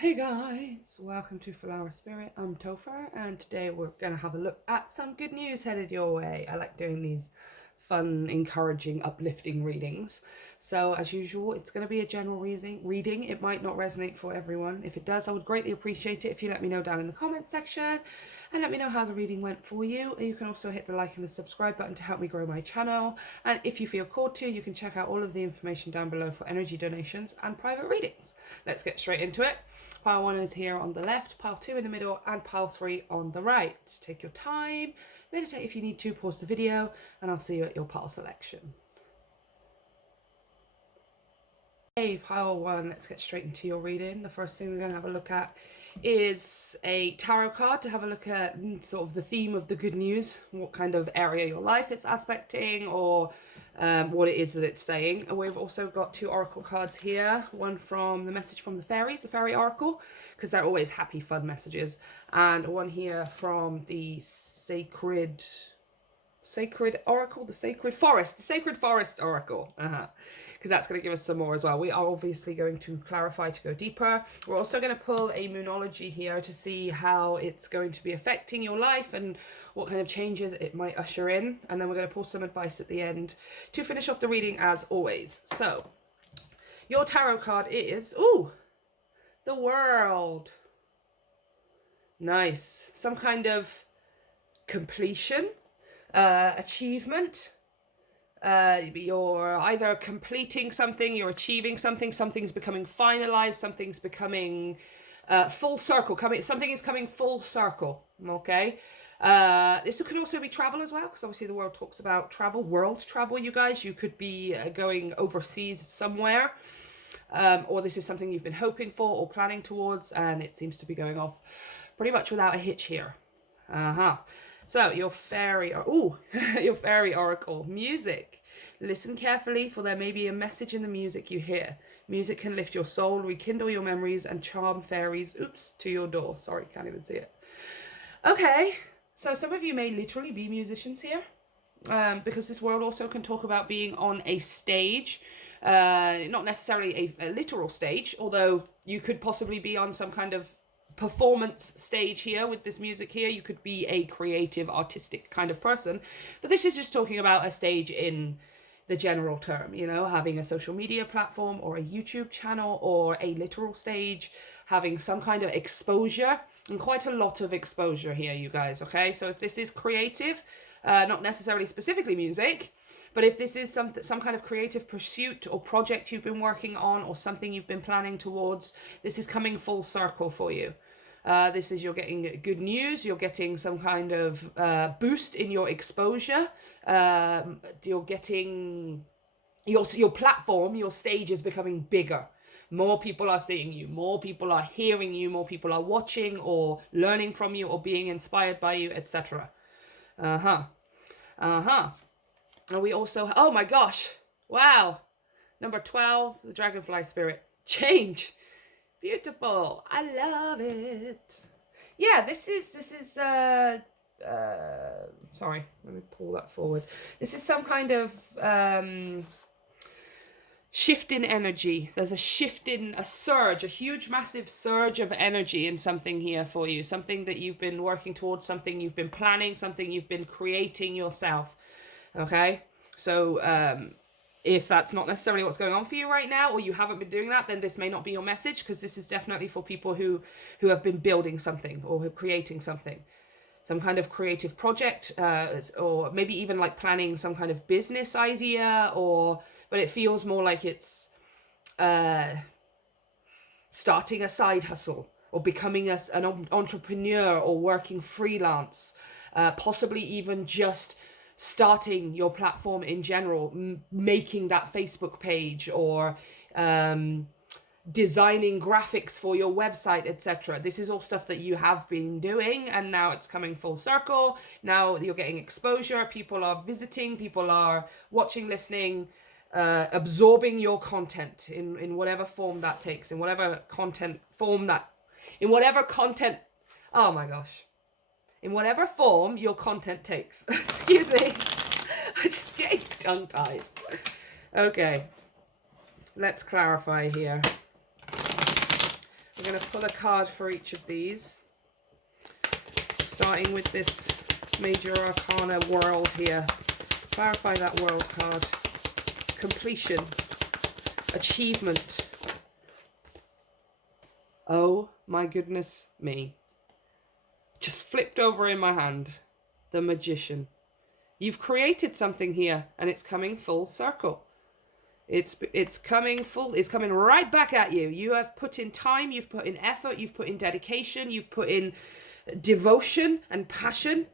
Hey guys, welcome to Filara Spirit. I'm Topher, and today we're going to have a look at some good news headed your way. I like doing these fun, encouraging, uplifting readings. So as usual, it's going to be a general reading. It might not resonate for everyone. If it does, I would greatly appreciate it if you let me know down in the comments section and let me know how the reading went for you. You can also hit the like and the subscribe button to help me grow my channel. And if you feel called to, you can check out all of the information down below for energy donations and private readings. Let's get straight into it. Pile 1 is here on the left, pile 2 in the middle, and pile 3 on the right. Just take your time, meditate if you need to, pause the video, and I'll see you at your pile selection. Okay, pile 1, let's get straight into your reading. The first thing we're going to have a look at is a tarot card to have a look at sort of the theme of the good news, what kind of area of your life it's aspecting, or what it is that it's saying. And we've also got 2 oracle cards here, one from the message from the fairies, the fairy oracle, because they're always happy, fun messages, and one here from the sacred oracle, the sacred forest oracle, because that's going to give us some more as well. We are obviously going to clarify to go deeper. We're also going to pull a moonology here to see how it's going to be affecting your life and what kind of changes it might usher in, and then we're going to pull some advice at the end to finish off the reading as always. So your tarot card is the World. Nice. Some kind of completion, achievement. You're either completing something, you're achieving something, something's becoming finalized, something's becoming full circle, something is coming full circle. Okay, this could also be travel as well, because obviously the world talks about travel, world travel. You guys, you could be going overseas somewhere, or this is something you've been hoping for or planning towards, and it seems to be going off pretty much without a hitch here. So your fairy, your fairy oracle, music. Listen carefully, for there may be a message in the music you hear. Music can lift your soul, rekindle your memories, and charm fairies, to your door. Sorry, can't even see it. Okay, so some of you may literally be musicians here, because this world also can talk about being on a stage, not necessarily a literal stage, although you could possibly be on some kind of performance stage here with this music here. You could be a creative, artistic kind of person, but this is just talking about a stage in the general term, you know, having a social media platform or a YouTube channel or a literal stage, having some kind of exposure, and quite a lot of exposure here, you guys. Okay, so if this is creative, not necessarily specifically music, but if this is some kind of creative pursuit or project you've been working on, or something you've been planning towards, this is coming full circle for you. This is, you're getting good news, you're getting some kind of boost in your exposure, you're getting your platform, your stage is becoming bigger. More people are seeing you, more people are hearing you, more people are watching or learning from you or being inspired by you, etc. And we also, oh my gosh, wow, number 12, the Dragonfly Spirit, change. Beautiful. I love it. Yeah, this is sorry, let me pull that forward. This is some kind of shift in energy. There's a shift in, a surge, a huge massive surge of energy in something here for you. Something that you've been working towards, something you've been planning, something you've been creating yourself. Okay? So if that's not necessarily what's going on for you right now, or you haven't been doing that, then this may not be your message, because this is definitely for people who have been building something or who are creating something, some kind of creative project, or maybe even like planning some kind of business idea, but it feels more like it's starting a side hustle, or becoming an entrepreneur, or working freelance, possibly even just starting your platform in general, making that Facebook page, or designing graphics for your website, etc. This is all stuff that you have been doing, and now it's coming full circle. Now you're getting exposure, people are visiting, people are watching, listening, absorbing your content in whatever form that takes, in whatever content, oh my gosh, in whatever form your content takes. Excuse me. I'm just getting tongue-tied. Okay. Let's clarify here. We're going to pull a card for each of these. Starting with this Major Arcana world here. Clarify that world card. Completion. Achievement. Oh my goodness me. Just flipped over in my hand. The Magician. You've created something here and it's coming full circle. It's coming right back at you. You have put in time, you've put in effort, you've put in dedication, you've put in devotion and passion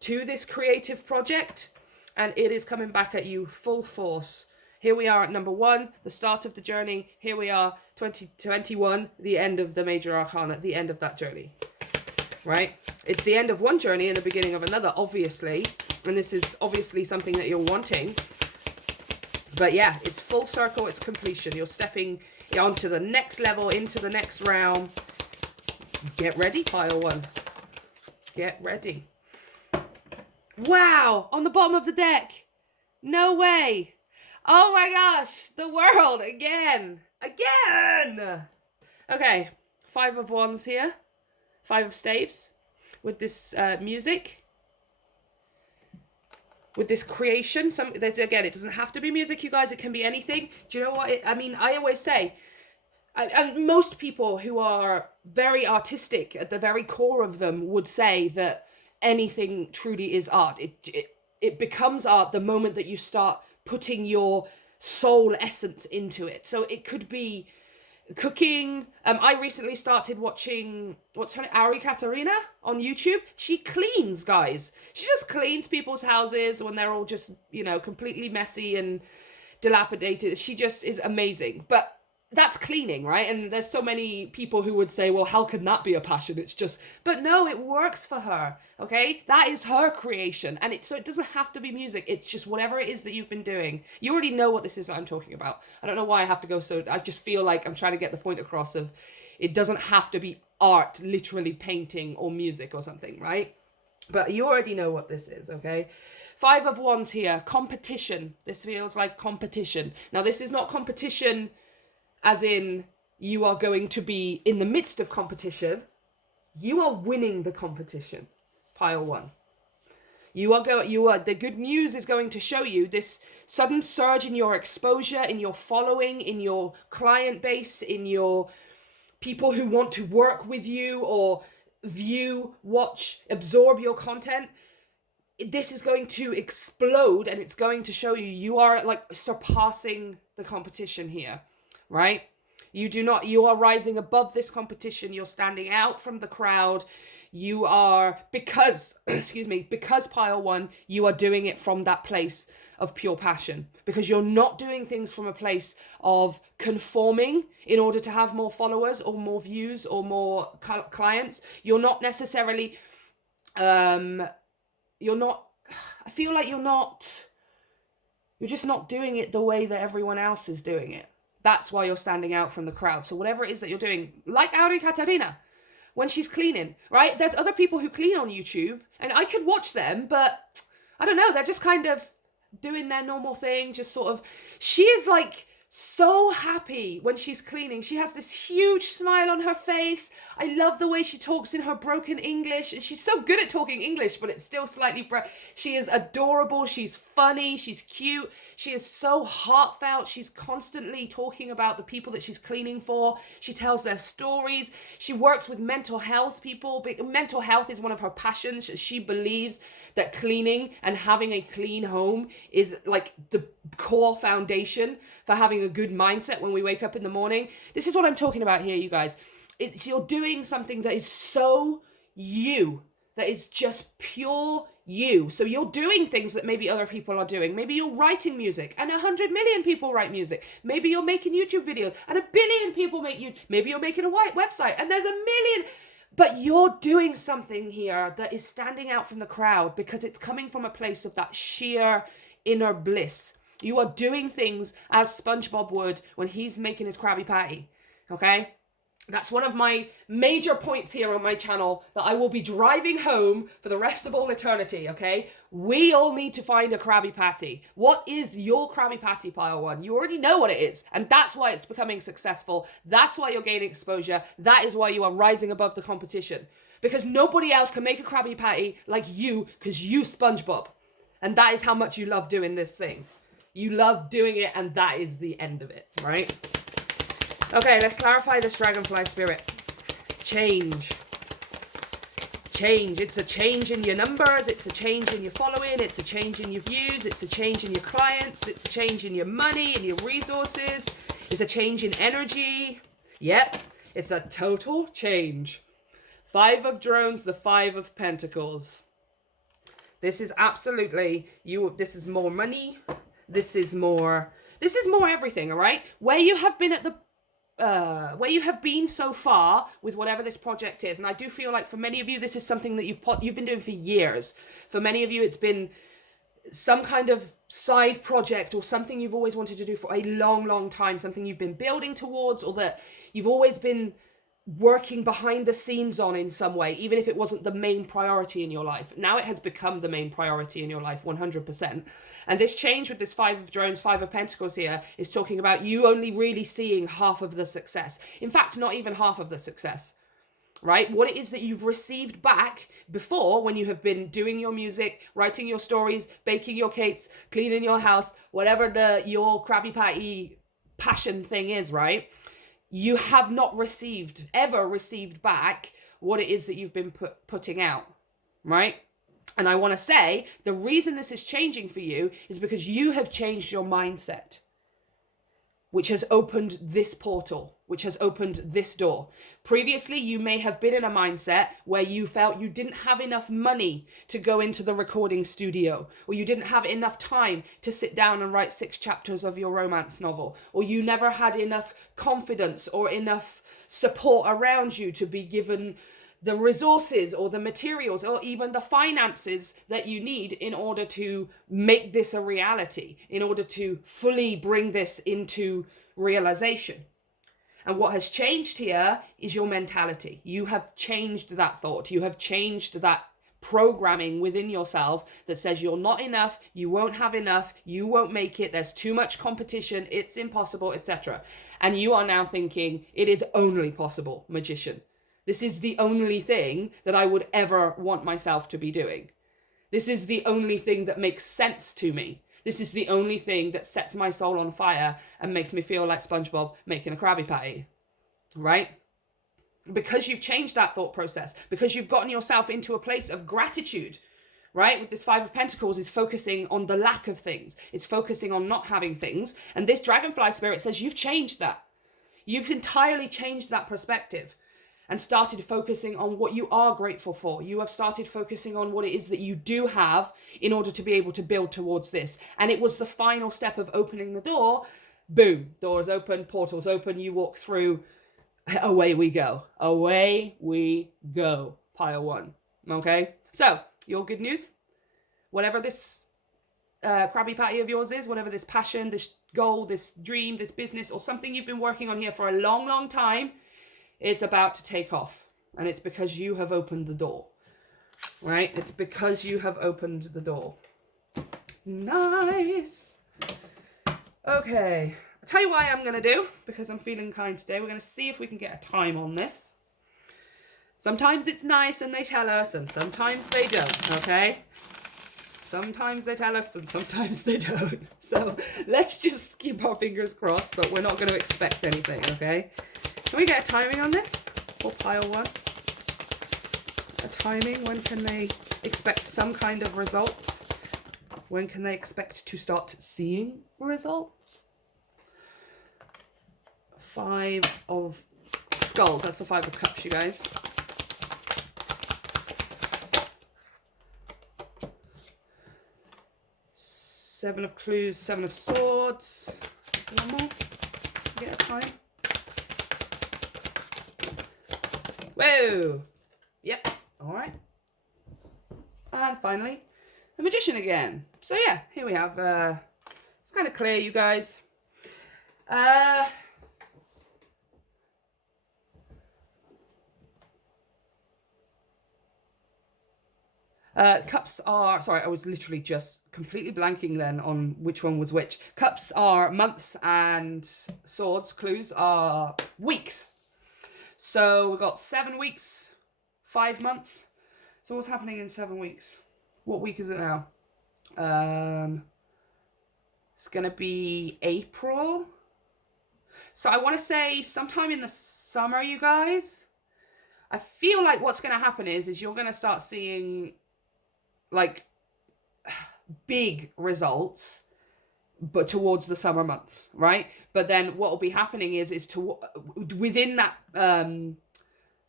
to this creative project, and it is coming back at you full force. Here we are at number 1, the start of the journey. Here we are, 2021, the end of the Major Arcana, the end of that journey, right? It's the end of one journey and the beginning of another, obviously, and this is obviously something that you're wanting. But yeah, it's full circle, it's completion. You're stepping onto the next level, into the next realm. Get ready, pile 1. Get ready. Wow, on the bottom of the deck. No way. Oh my gosh, the world again. Again. Okay, 5 of Wands here. 5 of Staves with this music. With this creation, again, it doesn't have to be music, you guys. It can be anything. Do you know what? I always say, and most people who are very artistic at the very core of them would say that anything truly is art. It becomes art the moment that you start putting your soul essence into it. So it could be cooking. I recently started watching, what's her name, Ari Katarina on YouTube. She cleans, guys. She just cleans people's houses when they're all just, completely messy and dilapidated. She just is amazing. But that's cleaning, right? And there's so many people who would say, well, how can that be a passion? It's just, but no, it works for her. Okay. That is her creation. And so it doesn't have to be music. It's just whatever it is that you've been doing. You already know what this is that I'm talking about. I don't know why I have to go. So I just feel like I'm trying to get the point across of it doesn't have to be art, literally painting or music or something, right? But you already know what this is. Okay. 5 of Wands here. Competition. This feels like competition. Now, this is not competition as in you are going to be in the midst of competition. You are winning the competition. Pile 1. The good news is going to show you this sudden surge in your exposure, in your following, in your client base, in your people who want to work with you or view, watch, absorb your content. This is going to explode and it's going to show you are like surpassing the competition here. Right? You are rising above this competition. You're standing out from the crowd. You are, because pile 1, you are doing it from that place of pure passion, because you're not doing things from a place of conforming in order to have more followers or more views or more clients. You're not necessarily, I feel like you're just not doing it the way that everyone else is doing it. That's why you're standing out from the crowd. So whatever it is that you're doing, like Ari Katarina, when she's cleaning, right? There's other people who clean on YouTube, and I could watch them, but I don't know, they're just kind of doing their normal thing, just sort of, she is like so happy when she's cleaning. She has this huge smile on her face. I love the way she talks in her broken English, and she's so good at talking English, but it's still slightly she is adorable. She's funny. She's cute. She is so heartfelt. She's constantly talking about the people that she's cleaning for. She tells their stories. She works with mental health people. Mental health is one of her passions. She believes that cleaning and having a clean home is like the core foundation for having a good mindset when we wake up in the morning. This is what I'm talking about here, you guys. You're doing something that is so you, that is just pure you. So you're doing things that maybe other people are doing. Maybe you're writing music and 100 million people write music. Maybe you're making YouTube videos and 1 billion people make you. Maybe you're making a white website and there's 1 million. But you're doing something here that is standing out from the crowd because it's coming from a place of that sheer inner bliss. You are doing things as SpongeBob would when he's making his Krabby Patty, okay? That's one of my major points here on my channel that I will be driving home for the rest of all eternity, okay? We all need to find a Krabby Patty. What is your Krabby Patty, Pile 1? You already know what it is, and that's why it's becoming successful. That's why you're gaining exposure. That is why you are rising above the competition. Because nobody else can make a Krabby Patty like you, because you SpongeBob. And that is how much you love doing this thing. You love doing it, and that is the end of it, right? Okay, let's clarify this Dragonfly Spirit. Change. Change. It's a change in your numbers. It's a change in your following. It's a change in your views. It's a change in your clients. It's a change in your money and your resources. It's a change in energy. Yep, it's a total change. 5 of Drones, the 5 of Pentacles. This is absolutely, this is more money. This is more everything, all right? Where you have been at the where you have been so far with whatever this project is, and I do feel like for many of you this is something that you've been doing for years. For many of you it's been some kind of side project or something you've always wanted to do for a long time, something you've been building towards, or that you've always been working behind the scenes on in some way, even if it wasn't the main priority in your life. Now it has become the main priority in your life, 100%. And this change with this 5 of Drones, 5 of Pentacles here is talking about you only really seeing half of the success. In fact, not even half of the success, right? What it is that you've received back before, when you have been doing your music, writing your stories, baking your cakes, cleaning your house, whatever your Krabby Patty passion thing is, right? You have not ever received back what it is that you've been putting out, right? And I want to say the reason this is changing for you is because you have changed your mindset, which has opened this portal, which has opened this door. Previously, you may have been in a mindset where you felt you didn't have enough money to go into the recording studio, or you didn't have enough time to sit down and write 6 chapters of your romance novel, or you never had enough confidence or enough support around you to be given the resources or the materials or even the finances that you need in order to make this a reality, in order to fully bring this into realization. And what has changed here is your mentality. You have changed that thought. You have changed that programming within yourself that says you're not enough, you won't have enough, you won't make it, there's too much competition, it's impossible, etc. And you are now thinking, it is only possible, magician. This is the only thing that I would ever want myself to be doing. This is the only thing that makes sense to me. This is the only thing that sets my soul on fire and makes me feel like SpongeBob making a Krabby Patty, right? Because you've changed that thought process, because you've gotten yourself into a place of gratitude, right? With this 5 of Pentacles is focusing on the lack of things. It's focusing on not having things. And this Dragonfly Spirit says you've changed that. You've entirely changed that perspective and started focusing on what you are grateful for. You have started focusing on what it is that you do have in order to be able to build towards this. And it was the final step of opening the door. Boom, doors open, portals open, you walk through, away we go. Away we go, Pile 1. Okay? So, your good news, whatever this Krabby Patty of yours is, whatever this passion, this goal, this dream, this business, or something you've been working on here for a long time, it's about to take off. And it's because you have opened the door. Right? It's because you have opened the door. Nice. Okay. I'll tell you why I'm going to do, because I'm feeling kind today. We're going to see if we can get a time on this. Sometimes it's nice and they tell us, and sometimes they don't, okay? Sometimes they tell us and sometimes they don't. So let's just keep our fingers crossed, but we're not going to expect anything, okay? Can we get a timing on this for Pile 1? A timing? When can they expect some kind of results? When can they expect to start seeing results? 5 of Skulls. That's the 5 of Cups, you guys. Seven of Clues, 7 of Swords. One more. Get a time. Whoa! Yep. All right. And finally, the Magician again. So yeah, here we have. It's kind of clear, you guys. Cups are, sorry, I was literally just completely blanking then on which one was which. Cups are months and swords, clues are weeks. So we've got 7 weeks, 5 months. So what's happening in 7 weeks? What week is it now? It's going to be April. So I want to say sometime in the summer, you guys. I feel like what's going to happen is you're going to start seeing like big results, but towards the summer months, right? But then what will be happening is to within that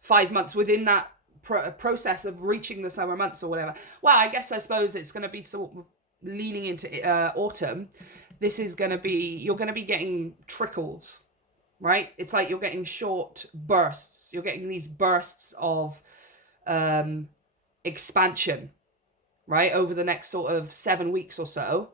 5 months, within that process of reaching the summer months or whatever. Well, I suppose it's going to be sort of leaning into autumn. This is going to be, you're going to be getting trickles, right? It's like you're getting short bursts. You're getting these bursts of expansion, right, over the next sort of 7 weeks or so.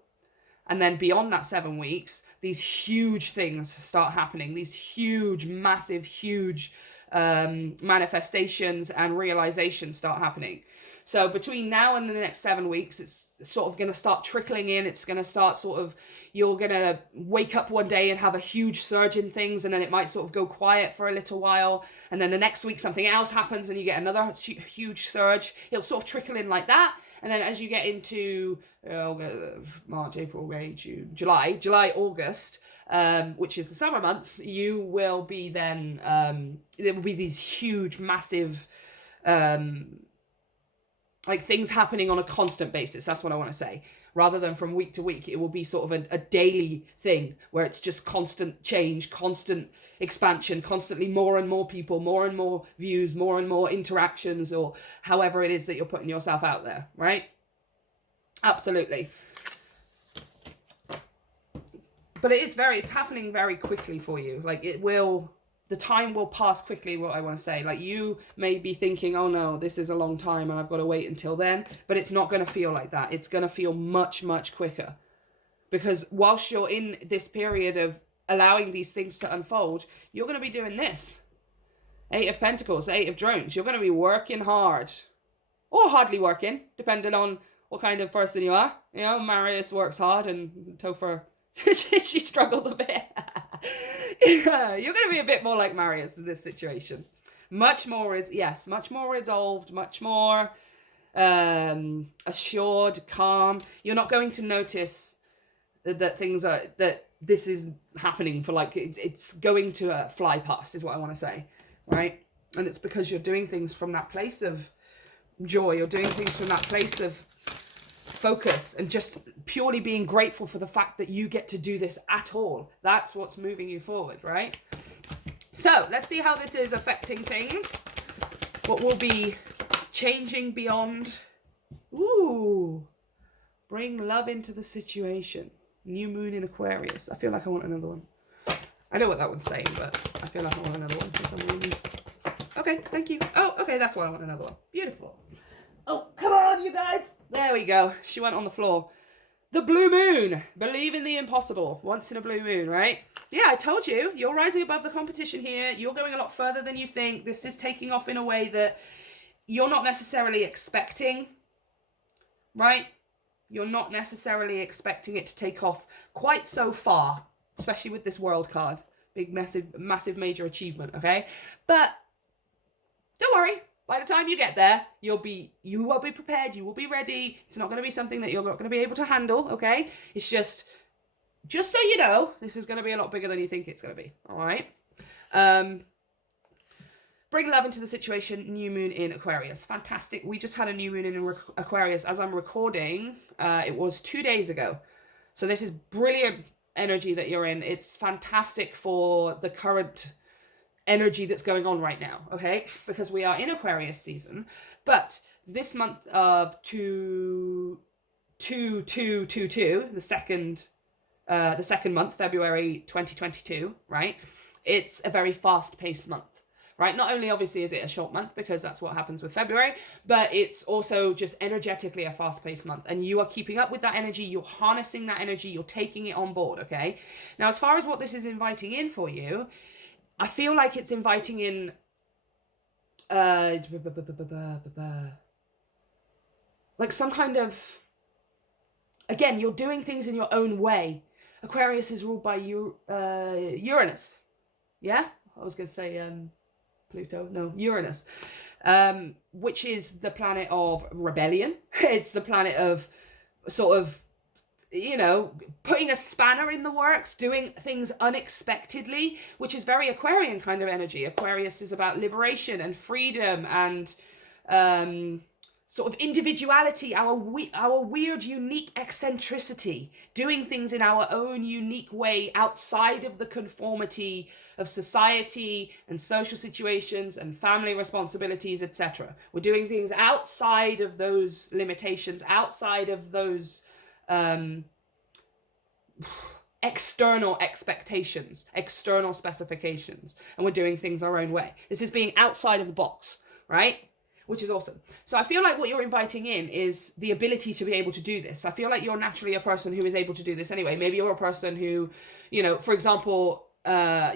And then beyond that 7 weeks, these huge things start happening. These huge, massive, huge manifestations and realizations start happening. So between now and the next 7 weeks, it's sort of going to start trickling in. It's going to start sort of, you're going to wake up one day and have a huge surge in things, and then it might sort of go quiet for a little while. And then the next week, something else happens and you get another huge surge. It'll sort of trickle in like that. And then as you get into March, April, May, June, July, August, which is the summer months, you will be then, there will be these huge, massive, like things happening on a constant basis. That's what I want to say. Rather than from week to week, it will be sort of a daily thing where it's just constant change, constant expansion, constantly more and more people, more and more views, more and more interactions, or however it is that you're putting yourself out there, right? Absolutely. But it's happening very quickly for you. Like the time will pass quickly, what I want to say. Like you may be thinking, oh no, this is a long time and I've got to wait until then. But it's not going to feel like that. It's going to feel much, much quicker. Because whilst you're in this period of allowing these things to unfold, you're going to be doing this. 8 of Pentacles, 8 of Drones. You're going to be working hard. Or hardly working, depending on what kind of person you are. You know, Marius works hard and Topher, she struggles a bit. Yeah, you're going to be a bit more like Marius in this situation. Much more resolved, much more assured, calm. You're not going to notice that this is happening for like, it's going to fly past is what I want to say, right? And it's because you're doing things from that place of joy. You're doing things from that place of focus and just purely being grateful for the fact that you get to do this at all. That's what's moving you forward, right? So let's see how this is affecting things. What will be changing beyond? Ooh, bring love into the situation. New moon in Aquarius. I feel like I want another one. I know what that one's saying, but I feel like I want another one for some reason. Okay, thank you. Oh, okay, that's why I want another one. Beautiful. Oh, come on, you guys. There we go. She went on the floor. The blue moon. Believe in the impossible. Once in a blue moon, right? Yeah, I told you. You're rising above the competition here. You're going a lot further than you think. This is taking off in a way that you're not necessarily expecting, right? You're not necessarily expecting it to take off quite so far, especially with this world card. Big, massive major achievement, okay? But don't worry. By the time you get there, you will be prepared. You will be ready. It's not going to be something that you're not going to be able to handle, okay? It's just so you know, this is going to be a lot bigger than you think it's going to be, all right? Bring love into the situation. New moon in Aquarius. Fantastic. We just had a new moon in Aquarius. As I'm recording, it was 2 days ago. So this is brilliant energy that you're in. It's fantastic for the current energy that's going on right now, okay? Because we are in Aquarius season, but this month of 2/2/2/2, the second month, February 2022, right? It's a very fast-paced month, right? Not only obviously is it a short month because that's what happens with February, but it's also just energetically a fast-paced month, and you are keeping up with that energy. You're harnessing that energy. You're taking it on board, okay? Now, as far as what this is inviting in for you, I feel like it's inviting in like some kind of, again, you're doing things in your own way. Aquarius is ruled by Uranus. Yeah? I was going to say Pluto. No, Uranus. Which is the planet of rebellion. It's the planet of sort of, you know, putting a spanner in the works, doing things unexpectedly, which is very Aquarian kind of energy. Aquarius is about liberation and freedom and sort of individuality, our weird, unique eccentricity, doing things in our own unique way outside of the conformity of society and social situations and family responsibilities, etc. We're doing things outside of those limitations, outside of those external expectations, external specifications, and we're doing things our own way. This is being outside of the box, right? Which is awesome. So I feel like what you're inviting in is the ability to be able to do this. I feel like you're naturally a person who is able to do this anyway. Maybe you're a person who, you know, for example,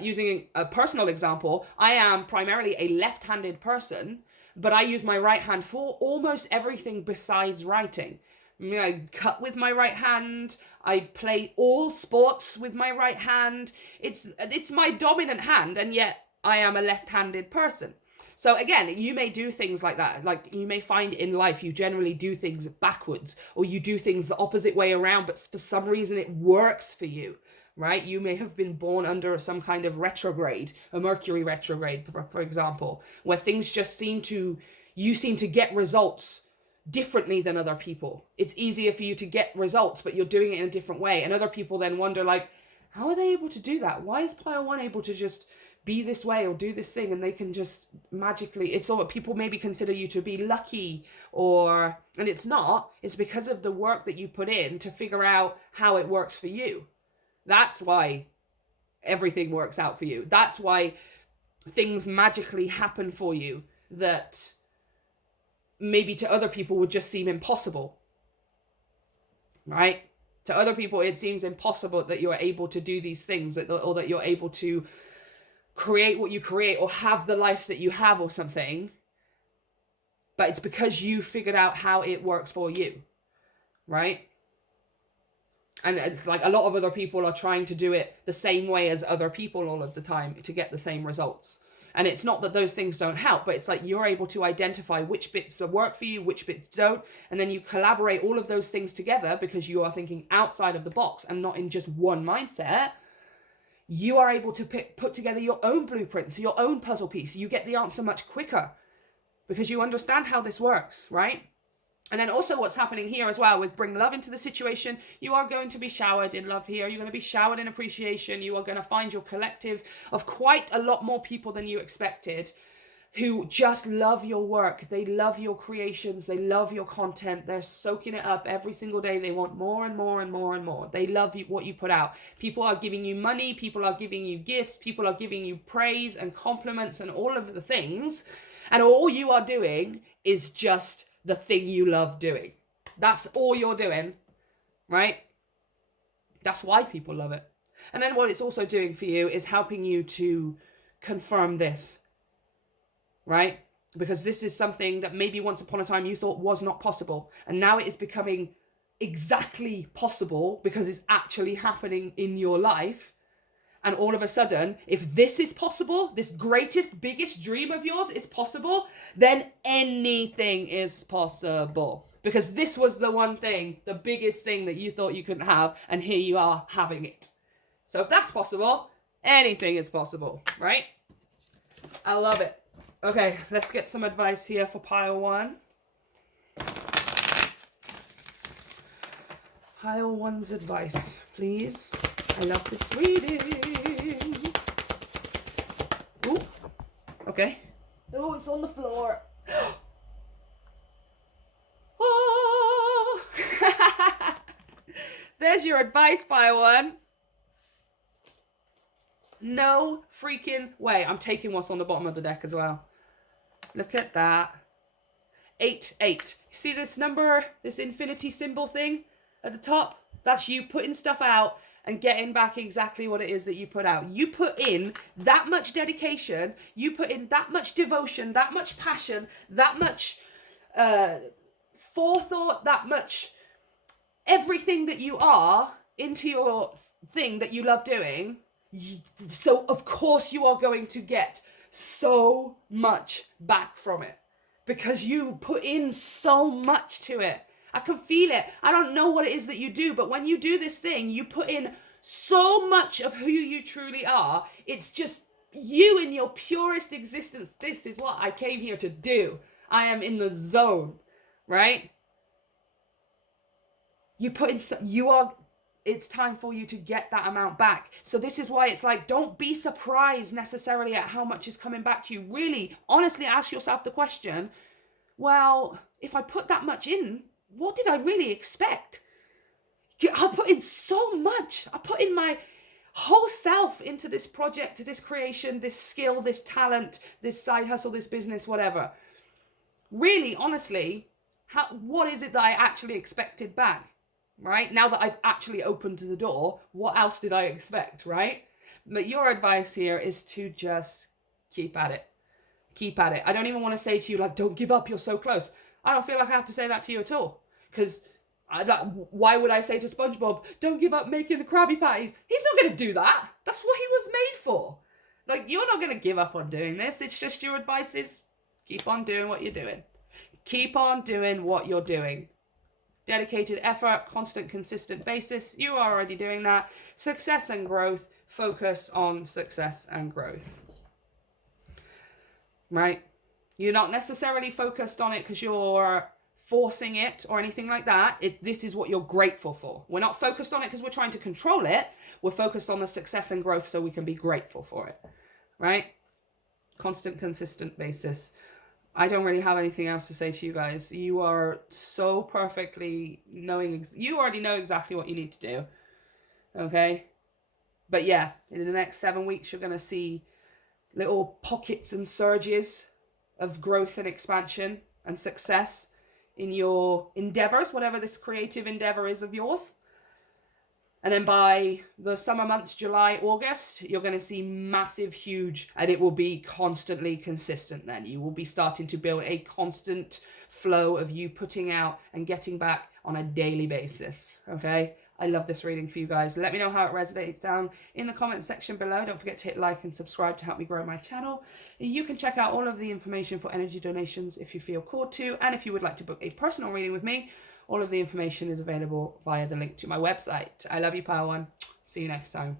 using a personal example, I am primarily a left-handed person, but I use my right hand for almost everything besides writing. I mean, I cut with my right hand. I play all sports with my right hand. It's my dominant hand, and yet I am a left-handed person. So again, you may do things like that. Like you may find in life, you generally do things backwards, or you do things the opposite way around, but for some reason it works for you, right? You may have been born under some kind of retrograde, a Mercury retrograde, for example, where things just you seem to get results differently than other people. It's easier for you to get results, but you're doing it in a different way. And other people then wonder, like, how are they able to do that? Why is Pile 1 able to just be this way or do this thing, and they can just magically, it's all, people maybe consider you to be lucky, and it's not. It's because of the work that you put in to figure out how it works for you. That's why everything works out for you. That's why things magically happen for you that maybe to other people would just seem impossible, right? To other people, it seems impossible that you're able to do these things, or that you're able to create what you create or have the life that you have or something. But it's because you figured out how it works for you, right? And it's like a lot of other people are trying to do it the same way as other people all of the time to get the same results. And it's not that those things don't help, but it's like you're able to identify which bits work for you, which bits don't. And then you collaborate all of those things together because you are thinking outside of the box and not in just one mindset. You are able to put together your own blueprints, your own puzzle piece. You get the answer much quicker because you understand how this works, right? And then also what's happening here as well with bring love into the situation. You are going to be showered in love here. You're going to be showered in appreciation. You are going to find your collective of quite a lot more people than you expected who just love your work. They love your creations. They love your content. They're soaking it up every single day. They want more and more and more and more. They love what you put out. People are giving you money. People are giving you gifts. People are giving you praise and compliments and all of the things. And all you are doing is just the thing you love doing. That's all you're doing, right? That's why people love it. And then what it's also doing for you is helping you to confirm this, right? Because this is something that maybe once upon a time you thought was not possible. And now it is becoming exactly possible because it's actually happening in your life. And all of a sudden, if this is possible, this greatest, biggest dream of yours is possible, then anything is possible. Because this was the one thing, the biggest thing that you thought you couldn't have, and here you are having it. So if that's possible, anything is possible, right? I love it. Okay, let's get some advice here for pile 1. Pile 1's advice, please. I love this reading. Ooh, okay. Oh, it's on the floor. Oh. There's your advice, pile 1. No freaking way. I'm taking what's on the bottom of the deck as well. Look at that. 8, 8. See this number, this infinity symbol thing at the top? That's you putting stuff out and getting back exactly what it is that you put out. You put in that much dedication, you put in that much devotion, that much passion, that much forethought, that much everything that you are into your thing that you love doing, so of course you are going to get so much back from it, because you put in so much to it. I can feel it. I don't know what it is that you do, but when you do this thing, you put in so much of who you truly are. It's just you in your purest existence. This is what I came here to do. I am in the zone, right? You put in, it's time for you to get that amount back. So this is why it's like, don't be surprised necessarily at how much is coming back to you. Really, honestly, ask yourself the question, well, if I put that much in, what did I really expect? I put in so much. I put in my whole self into this project, this creation, this skill, this talent, this side hustle, this business, whatever. Really, honestly, what is it that I actually expected back? Right? Now that I've actually opened the door, what else did I expect, right? But your advice here is to just keep at it. Keep at it. I don't even want to say to you, like, don't give up, you're so close. I don't feel like I have to say that to you at all. Because why would I say to SpongeBob, don't give up making the Krabby Patties? He's not going to do that. That's what he was made for. Like, you're not going to give up on doing this. It's just your advice is keep on doing what you're doing. Keep on doing what you're doing. Dedicated effort, constant, consistent basis. You are already doing that. Success and growth. Focus on success and growth. Right? You're not necessarily focused on it because you're forcing it or anything like that. This is what you're grateful for. We're not focused on it because we're trying to control it. We're focused on the success and growth so we can be grateful for it. Right? Constant, consistent basis. I don't really have anything else to say to you guys. You are so perfectly knowing. You already know exactly what you need to do. Okay? But yeah, in the next 7 weeks, you're going to see little pockets and surges of growth and expansion and success in your endeavors, whatever this creative endeavor is of yours. And then by the summer months, July, August, you're going to see massive, huge, and it will be constantly consistent then. You will be starting to build a constant flow of you putting out and getting back on a daily basis, okay? I love this reading for you guys. Let me know how it resonates down in the comment section below. Don't forget to hit like and subscribe to help me grow my channel. You can check out all of the information for energy donations if you feel called to, and if you would like to book a personal reading with me, all of the information is available via the link to my website. I love you, Pile 1. See you next time.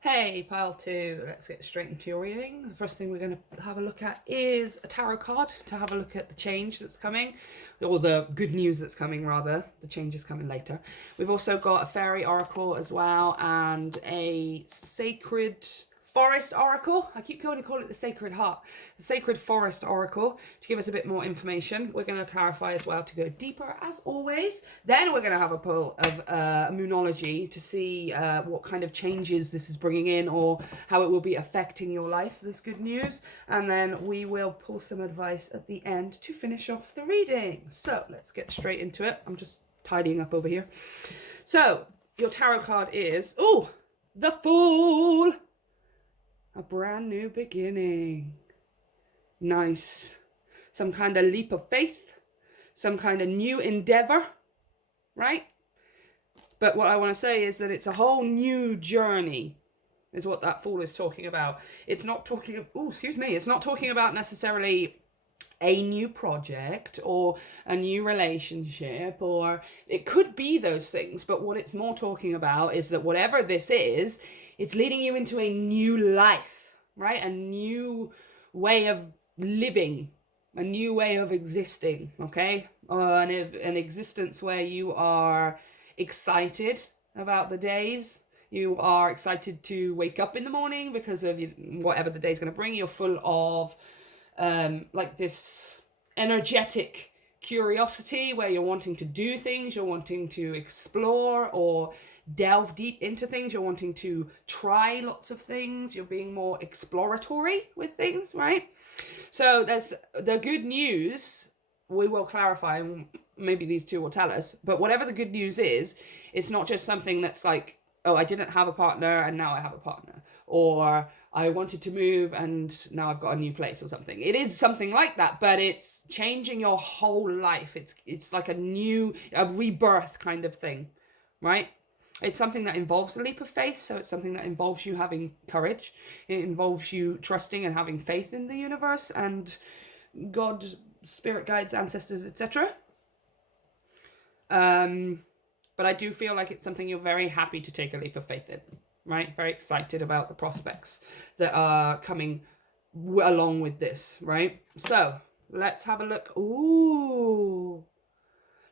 Hey, Pile 2, let's get straight into your reading. The first thing we're going to have a look at is a tarot card to have a look at the change that's coming, or the good news that's coming, rather. The change is coming later. We've also got a fairy oracle as well, and a sacred forest oracle. I keep going to call it the Sacred Heart. The Sacred Forest Oracle to give us a bit more information. We're going to clarify as well to go deeper as always. Then we're going to have a pull of Moonology to see what kind of changes this is bringing in or how it will be affecting your life, this good news. And then we will pull some advice at the end to finish off the reading. So let's get straight into it. I'm just tidying up over here. So your tarot card is, the Fool. A brand new beginning. Nice. Some kind of leap of faith. Some kind of new endeavor. Right? But what I want to say is that it's a whole new journey. Is what that Fool is talking about. It's not talking... It's not talking about necessarily a new project or a new relationship, or it could be those things, but what it's more talking about is that whatever this is, it's leading you into a new life, right? A new way of living, a new way of existing, okay? An existence where you are excited about the days. You are excited to wake up in the morning because of whatever the day's going to bring. You're full of like this energetic curiosity where you're wanting to do things, you're wanting to explore or delve deep into things, you're wanting to try lots of things, you're being more exploratory with things, right? So there's the good news. We will clarify, and maybe these two will tell us, but whatever the good news is, it's not just something that's like oh, I didn't have a partner and now I have a partner, or I wanted to move and now I've got a new place or something. It is something like that, but it's changing your whole life. It's like a rebirth kind of thing, right? It's something that involves a leap of faith, so it's something that involves you having courage. It involves you trusting and having faith in the universe and God, spirit guides, ancestors, etc. But I do feel like it's something you're very happy to take a leap of faith in, right? Very excited about the prospects that are coming along with this, right? So let's have a look. Ooh,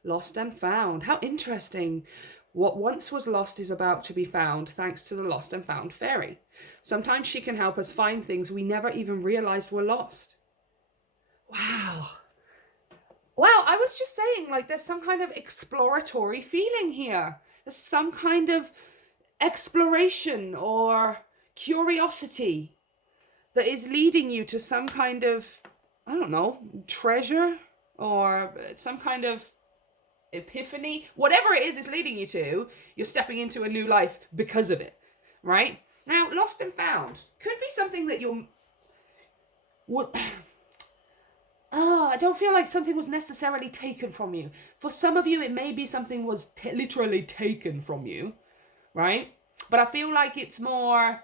lost and found. How interesting. What once was lost is about to be found thanks to the lost and found fairy. Sometimes she can help us find things we never even realized were lost. Wow. Wow, I was just saying, like, there's some kind of exploratory feeling here. There's some kind of exploration or curiosity that is leading you to some kind of, I don't know, treasure or some kind of epiphany. Whatever it is leading you to, you're stepping into a new life because of it, right? Now, lost and found could be something that you're... I don't feel like something was necessarily taken from you. For some of you, it may be something was literally taken from you, right? But I feel like it's more,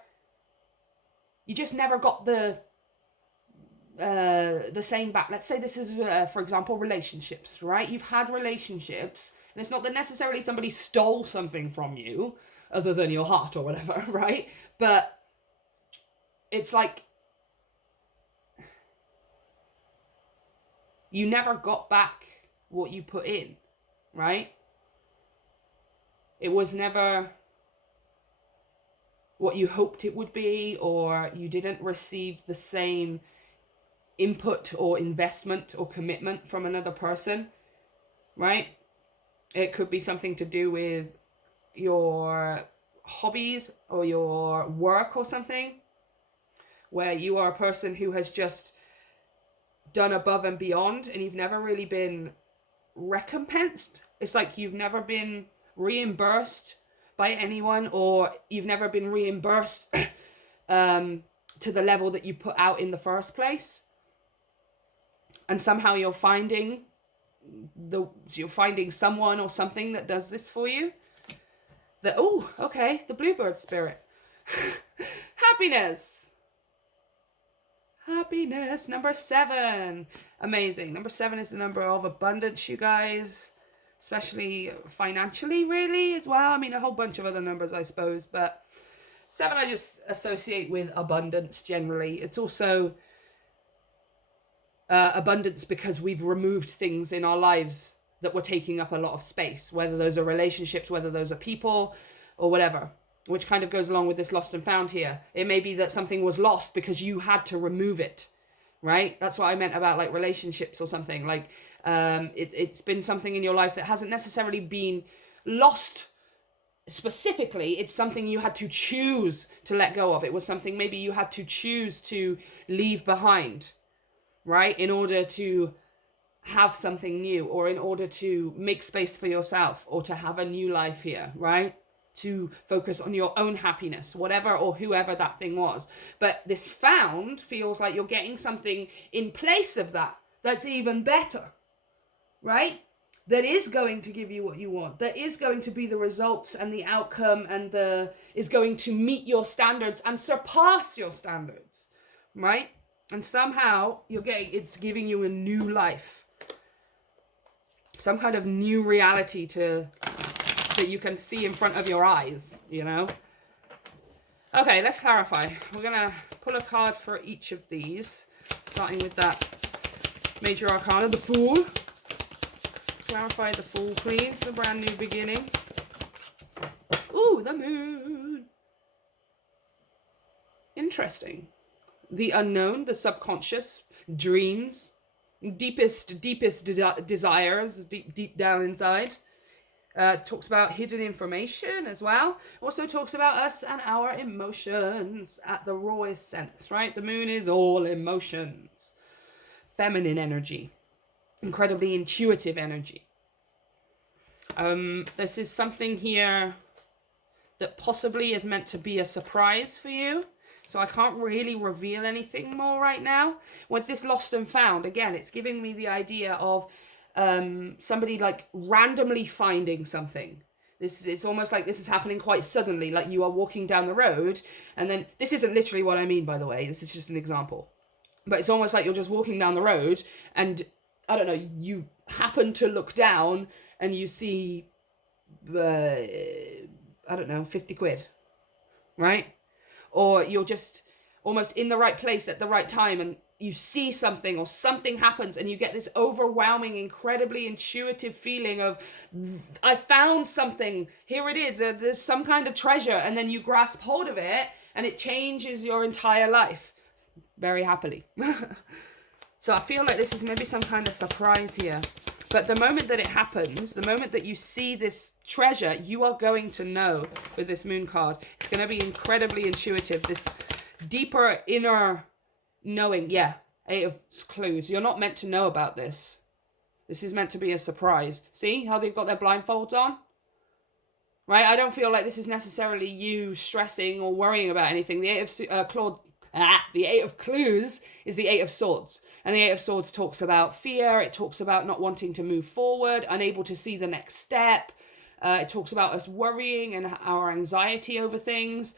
you just never got the same back. Let's say this is, for example, relationships, right? You've had relationships, and it's not that necessarily somebody stole something from you, other than your heart or whatever, right? But it's like, you never got back what you put in, right? It was never what you hoped it would be, or you didn't receive the same input or investment or commitment from another person, right? It could be something to do with your hobbies or your work or something, where you are a person who has just done above and beyond and you've never really been recompensed. It's like you've never been reimbursed by anyone, or you've never been reimbursed to the level that you put out in the first place. And somehow you're finding someone or something that does this for you. The Bluebird Spirit. Happiness. Happiness, number 7. Amazing. Number 7 is the number of abundance, you guys. Especially financially, really, as well. I mean, a whole bunch of other numbers, I suppose. But 7 I just associate with abundance generally. It's also abundance because we've removed things in our lives that were taking up a lot of space. Whether those are relationships, whether those are people, or whatever. Which kind of goes along with this lost and found here. It may be that something was lost because you had to remove it, right? That's what I meant about like relationships or something. Like it's been something in your life that hasn't necessarily been lost specifically. It's something you had to choose to let go of. It was something maybe you had to choose to leave behind, right? In order to have something new, or in order to make space for yourself, or to have a new life here, right? To focus on your own happiness, whatever or whoever that thing was. But this found feels like you're getting something in place of that that's even better, right? That is going to give you what you want, that is going to be the results and the outcome, and is going to meet your standards and surpass your standards, right? And somehow it's giving you a new life, some kind of new reality that you can see in front of your eyes, you know? Okay, let's clarify. We're gonna pull a card for each of these, starting with that major arcana, the Fool. Clarify the Fool, please. The brand new beginning. Ooh, the Moon. Interesting. The unknown, the subconscious, dreams, deepest desires, deep down inside. Talks about hidden information as well. Also talks about us and our emotions at the rawest sense, right? The moon is all emotions. Feminine energy. Incredibly intuitive energy. This is something here that possibly is meant to be a surprise for you. So I can't really reveal anything more right now. With this lost and found, again, it's giving me the idea of somebody like randomly finding something. It's almost like this is happening quite suddenly, like you are walking down the road, and then, this isn't literally what I mean, by the way, this is just an example. But it's almost like you're just walking down the road, and, I don't know, you happen to look down, and you see, I don't know, 50 quid, right? Or you're just almost in the right place at the right time, and you see something, or something happens, and you get this overwhelming, incredibly intuitive feeling of, I found something, here it is, there's some kind of treasure, and then you grasp hold of it, and it changes your entire life, very happily. So I feel like this is maybe some kind of surprise here. But the moment that it happens, the moment that you see this treasure, you are going to know with this moon card. It's going to be incredibly intuitive, this deeper inner knowing. Yeah, 8 of clues. You're not meant to know about this. This is meant to be a surprise. See how they've got their blindfolds on? Right? I don't feel like this is necessarily you stressing or worrying about anything. The 8 of the 8 of clues is the 8 of swords. And the 8 of swords talks about fear. It talks about not wanting to move forward, unable to see the next step. It talks about us worrying and our anxiety over things.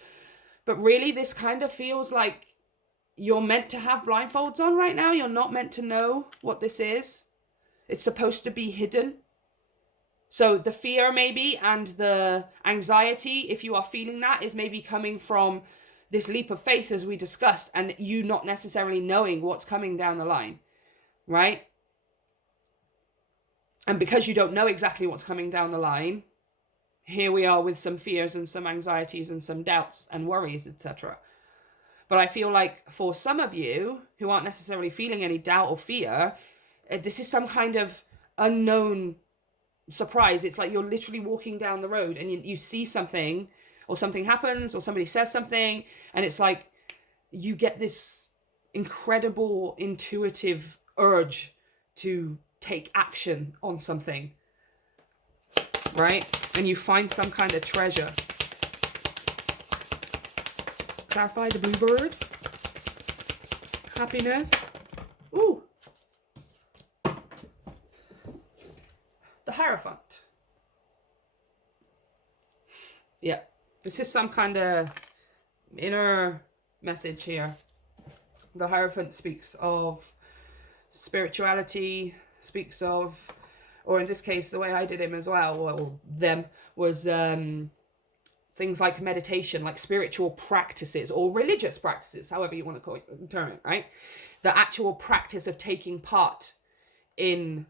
But really, this kind of feels like you're meant to have blindfolds on right now. You're not meant to know what this is. It's supposed to be hidden. So the fear maybe and the anxiety, if you are feeling that, is maybe coming from this leap of faith, as we discussed, and you not necessarily knowing what's coming down the line, right? And because you don't know exactly what's coming down the line, here we are with some fears and some anxieties and some doubts and worries, etc. But I feel like for some of you who aren't necessarily feeling any doubt or fear, this is some kind of unknown surprise. It's like you're literally walking down the road and you see something, or something happens, or somebody says something, and it's like you get this incredible intuitive urge to take action on something, right? And you find some kind of treasure. Clarify the bluebird. Happiness. Ooh. The Hierophant. Yeah. This is some kind of inner message here. The Hierophant speaks of spirituality, speaks of, or in this case, the way I did him as well, or them, was things like meditation, like spiritual practices, or religious practices, however you want to call it, term it, right? The actual practice of taking part in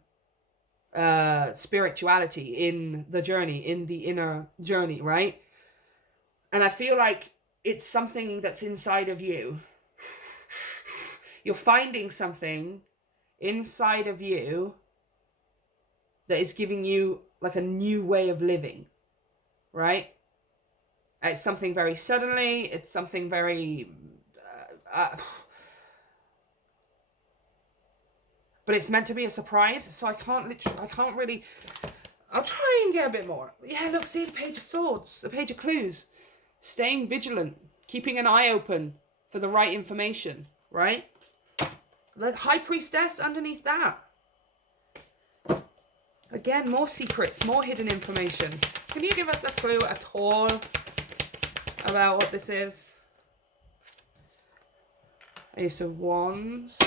spirituality, in the journey, in the inner journey, right? And I feel like it's something that's inside of you. You're finding something inside of you that is giving you like a new way of living, right? It's something very suddenly. It's something very... but it's meant to be a surprise, so I can't really... I'll try and get a bit more. Yeah, look, see the Page of Swords, the Page of Clues. Staying vigilant, keeping an eye open for the right information, right? The High Priestess underneath that. Again, more secrets, more hidden information. Can you give us a clue at all about what this is? Ace of Wands.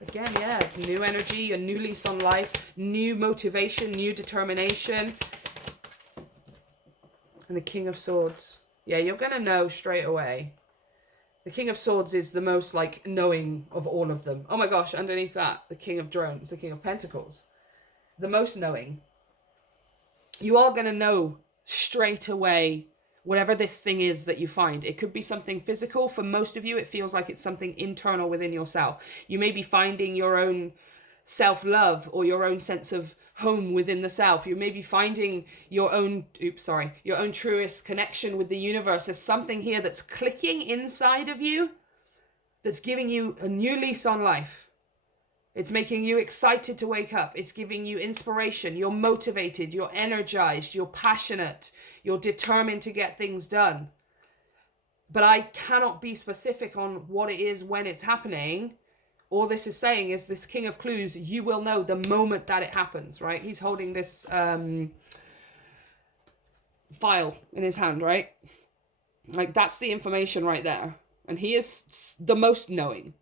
Again, yeah, new energy, a new lease on life, new motivation, new determination. And the King of Swords. Yeah, you're going to know straight away. The King of Swords is the most, like, knowing of all of them. Oh my gosh, underneath that, the King of Drones, the King of Pentacles. The most knowing. You are going to know straight away whatever this thing is that you find. It could be something physical. For most of you, it feels like it's something internal within yourself. You may be finding your own self-love or your own sense of home within the self. You may be finding your own, your own truest connection with the universe. There's something here that's clicking inside of you that's giving you a new lease on life. It's making you excited to wake up. It's giving you inspiration. You're motivated. You're energized. You're passionate. You're determined to get things done. But I cannot be specific on what it is when it's happening. All this is saying is this King of Clues, you will know the moment that it happens, right? He's holding this file in his hand, right? Like, that's the information right there. And he is the most knowing,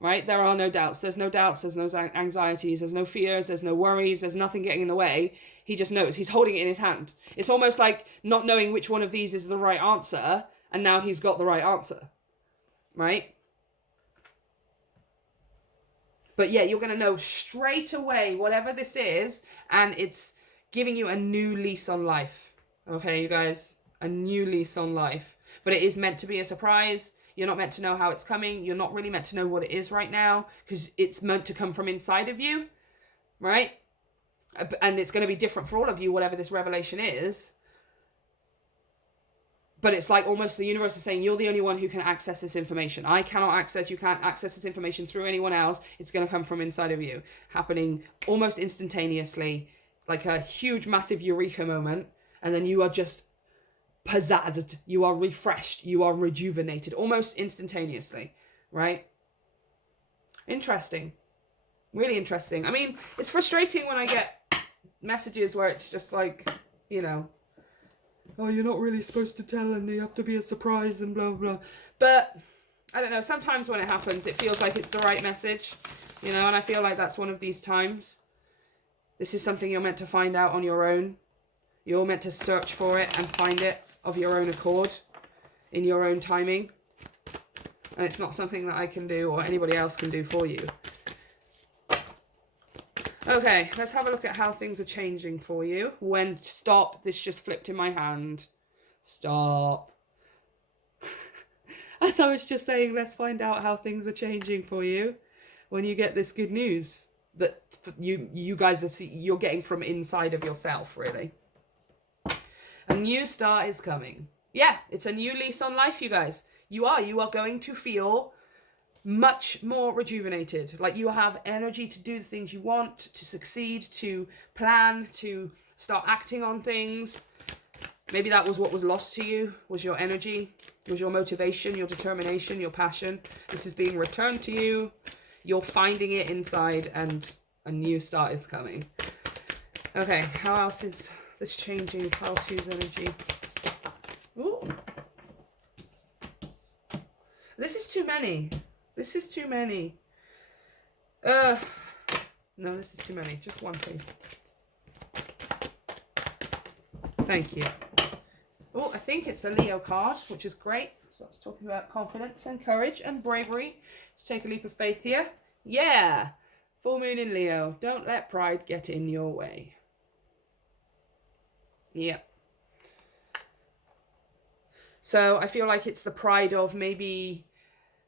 right? There are no doubts. There's no doubts. There's no anxieties. There's no fears. There's no worries. There's nothing getting in the way. He just knows. He's holding it in his hand. It's almost like not knowing which one of these is the right answer, and now he's got the right answer, right? But yeah, you're going to know straight away whatever this is, and it's giving you a new lease on life. Okay, you guys? A new lease on life. But it is meant to be a surprise. You're not meant to know how it's coming. You're not really meant to know what it is right now, because it's meant to come from inside of you, right? And it's going to be different for all of you, whatever this revelation is. But it's like almost the universe is saying, you're the only one who can access this information. I cannot access, you can't access this information through anyone else. It's going to come from inside of you, happening almost instantaneously, like a huge, massive eureka moment. And then you are just pizzazzed, you are refreshed, you are rejuvenated, almost instantaneously, right? Interesting. Really interesting. I mean, it's frustrating when I get messages where it's just like, you know, oh, you're not really supposed to tell and you have to be a surprise and blah, blah. But, I don't know, sometimes when it happens, it feels like it's the right message, you know, and I feel like that's one of these times. This is something you're meant to find out on your own. You're meant to search for it and find it of your own accord, in your own timing. And it's not something that I can do or anybody else can do for you. Okay, let's have a look at how things are changing for you. Stop, this just flipped in my hand. Stop. As I was just saying, let's find out how things are changing for you when you get this good news that you guys you're getting from inside of yourself, really. A new start is coming. Yeah, it's a new lease on life, you guys. You are going to feel much more rejuvenated. Like you have energy to do the things you want, to succeed, to plan, to start acting on things. Maybe that was what was lost to you, was your energy, was your motivation, your determination, your passion. This is being returned to you. You're finding it inside and a new start is coming. Okay, how else is this changing Pile 2's energy? Ooh. This is too many. This is too many. No, this is too many. Just one, please. Thank you. Oh, I think it's a Leo card, which is great. So that's talking about confidence and courage and bravery. Let's take a leap of faith here. Yeah. Full moon in Leo. Don't let pride get in your way. Yeah. So I feel like it's the pride of maybe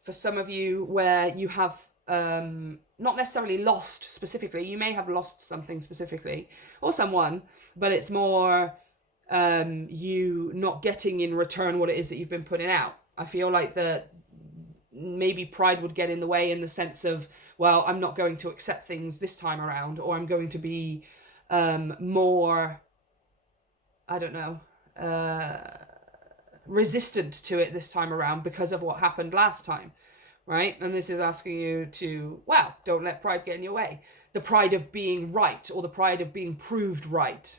for some of you where you have not necessarily lost specifically. You may have lost something specifically or someone, but it's more you not getting in return what it is that you've been putting out. I feel like that maybe pride would get in the way in the sense of, well, I'm not going to accept things this time around, or I'm going to be more, I don't know, resistant to it this time around because of what happened last time, right? And this is asking you to, well, don't let pride get in your way. The pride of being right, or the pride of being proved right,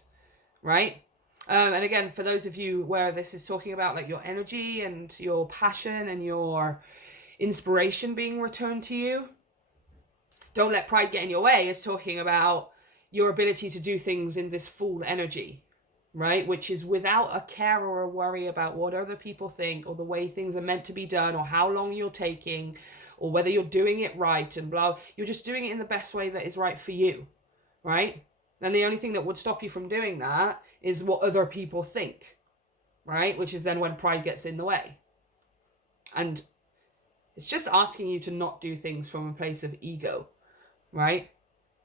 right? And again, for those of you where this is talking about like your energy and your passion and your inspiration being returned to you, don't let pride get in your way is talking about your ability to do things in this full energy, right? Which is without a care or a worry about what other people think, or the way things are meant to be done, or how long you're taking, or whether you're doing it right and blah. You're just doing it in the best way that is right for you, right? And the only thing that would stop you from doing that is what other people think, right? Which is then when pride gets in the way. And it's just asking you to not do things from a place of ego, right?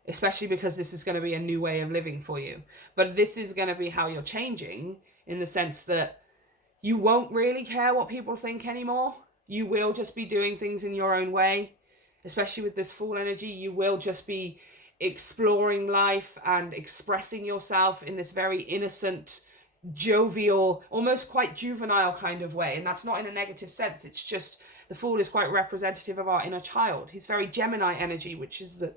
Especially because this is going to be a new way of living for you. But this is going to be how you're changing, in the sense that you won't really care what people think anymore. You will just be doing things in your own way. especially with this Fool energy, you will just be exploring life and expressing yourself in this very innocent, jovial, almost quite juvenile kind of way. And that's not in a negative sense. It's just the Fool is quite representative of our inner child. He's very Gemini energy, which is the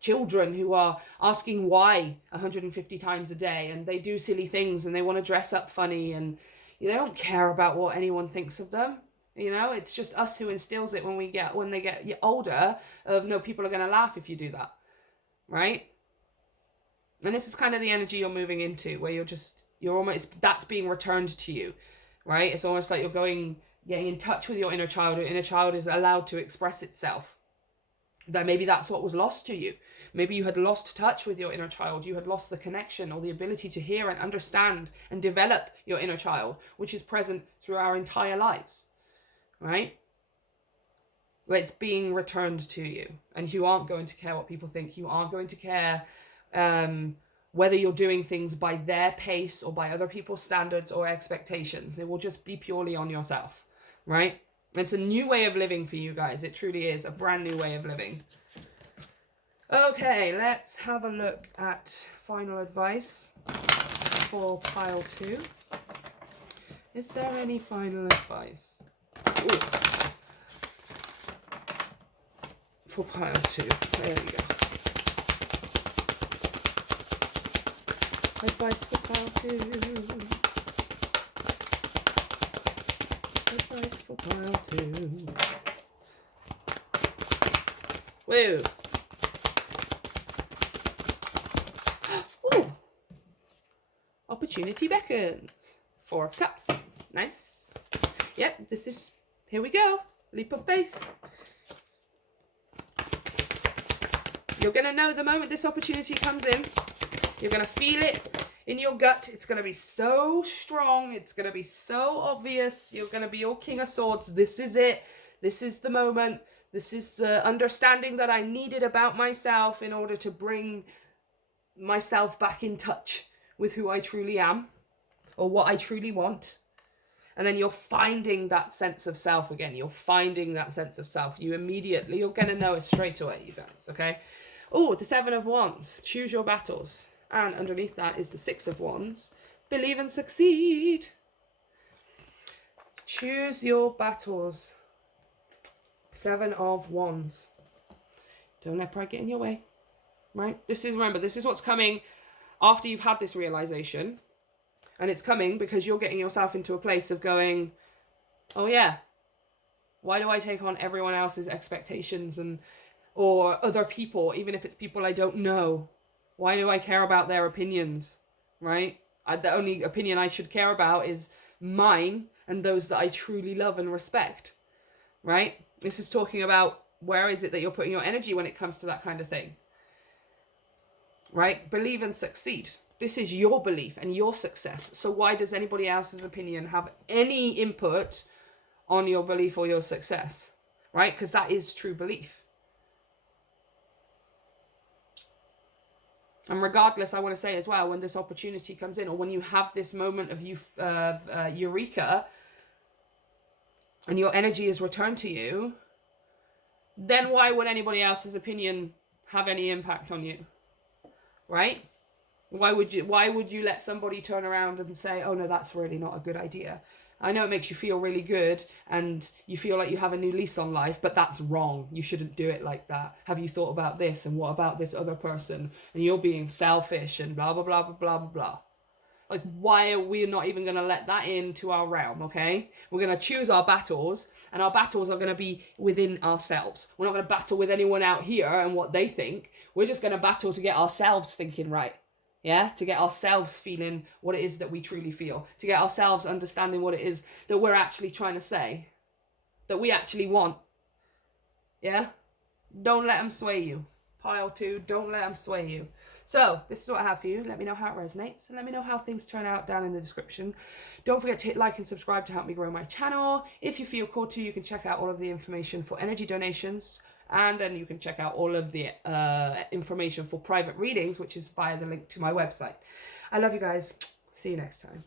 children who are asking why 150 times a day, and they do silly things and they want to dress up funny, and they don't care about what anyone thinks of them. It's just us who instills it when they get older, of no, people are going to laugh if you do that, right? And this is kind of the energy you're moving into, where you're almost, that's being returned to you, right? It's almost like you're getting in touch with your inner child. Your inner child is allowed to express itself. That maybe that's what was lost to you. Maybe you had lost touch with your inner child. You had lost the connection or the ability to hear and understand and develop your inner child, which is present through our entire lives, right? But it's being returned to you, and you aren't going to care what people think. You aren't going to care whether you're doing things by their pace or by other people's standards or expectations. It will just be purely on yourself, right? It's a new way of living for you guys. It truly is a brand new way of living. Okay, let's have a look at final advice for pile 2. Is there any final advice? Ooh. For pile 2. There we go. Advice for pile 2. Advice for pile 2. Whoa. Ooh. Opportunity beckons. 4 of Cups. Nice. Yep, this is, here we go. Leap of faith. You're going to know the moment this opportunity comes in. You're going to feel it in your gut. It's going to be so strong. It's going to be so obvious. You're going to be all King of Swords. This is it. This is the moment. This is the understanding that I needed about myself in order to bring myself back in touch with who I truly am or what I truly want. And then you're finding that sense of self again. You're finding that sense of self. You're going to know it straight away, you guys, okay? Oh, the 7 of Wands. Choose your battles. And underneath that is the 6 of Wands. Believe and succeed. Choose your battles. 7 of Wands. Don't let pride get in your way. Right? Remember, this is what's coming after you've had this realization. And it's coming because you're getting yourself into a place of going, oh yeah, why do I take on everyone else's expectations or other people, even if it's people I don't know? Why do I care about their opinions, right? The only opinion I should care about is mine and those that I truly love and respect, right? This is talking about where is it that you're putting your energy when it comes to that kind of thing, right? Believe and succeed. This is your belief and your success. So why does anybody else's opinion have any input on your belief or your success, right? Because that is true belief. And regardless, I want to say as well, when this opportunity comes in, or when you have this moment of eureka, and your energy is returned to you, then why would anybody else's opinion have any impact on you, right? Why would you let somebody turn around and say, oh no, that's really not a good idea? I know it makes you feel really good and you feel like you have a new lease on life, but that's wrong. You shouldn't do it like that. Have you thought about this? And what about this other person? And you're being selfish and blah, blah, blah, blah, blah, blah, blah. Like, why are we not even going to let that into our realm, okay? We're going to choose our battles, and our battles are going to be within ourselves. We're not going to battle with anyone out here and what they think. We're just going to battle to get ourselves thinking right. Yeah, to get ourselves feeling what it is that we truly feel, to get ourselves understanding what it is that we're actually trying to say, that we actually want. Yeah, don't let them sway you. Pile 2, don't let them sway you. So this is what I have for you. Let me know how it resonates, and let me know how things turn out down in the description. Don't forget to hit like and subscribe to help me grow my channel. If you feel called to, you can check out all of the information for energy donations. And then you can check out all of the information for private readings, which is via the link to my website. I love you guys. See you next time.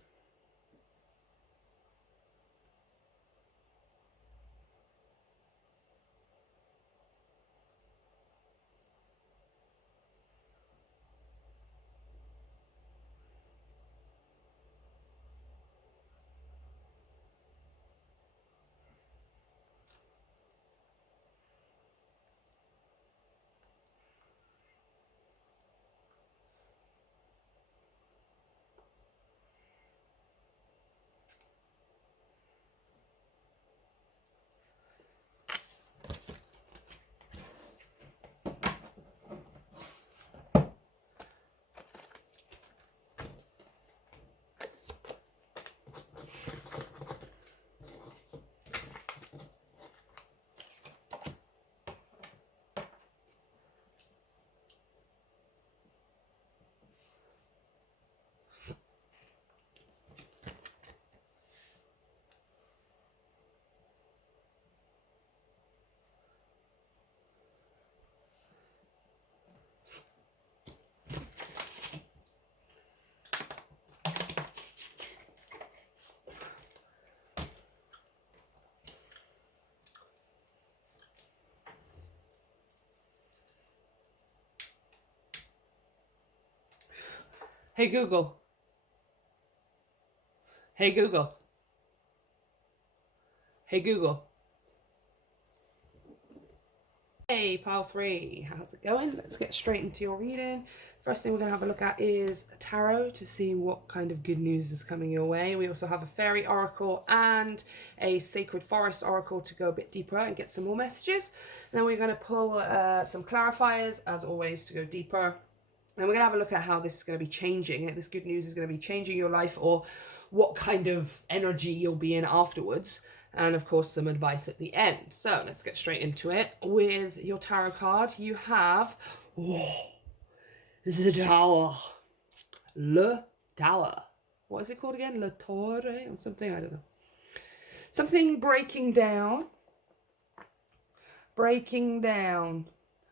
Hey Google. Hey Google. Hey Google. Hey, pile 3, how's it going? Let's get straight into your reading. First thing we're going to have a look at is a tarot to see what kind of good news is coming your way. We also have a fairy oracle and a sacred forest oracle to go a bit deeper and get some more messages. And then we're going to pull some clarifiers, as always, to go deeper. And we're going to have a look at how this is going to be changing. This good news is going to be changing your life, or what kind of energy you'll be in afterwards. And of course, some advice at the end. So let's get straight into it. With your tarot card, you have, this is a tower. Le Tower. What is it called again? Le Torre or something? I don't know. Something breaking down. Breaking down.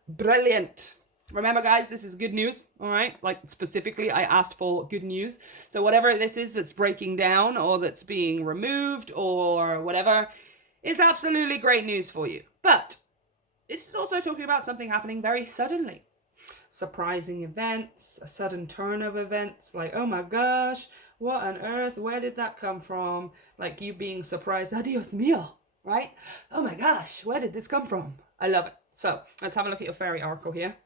Brilliant. Remember, guys, this is good news, all right? Like, specifically, I asked for good news. So whatever this is that's breaking down or that's being removed or whatever is absolutely great news for you. But this is also talking about something happening very suddenly. Surprising events, a sudden turn of events, like, oh my gosh, what on earth? Where did that come from? Like you being surprised, adios mio, right? Oh my gosh, where did this come from? I love it. So let's have a look at your fairy oracle here.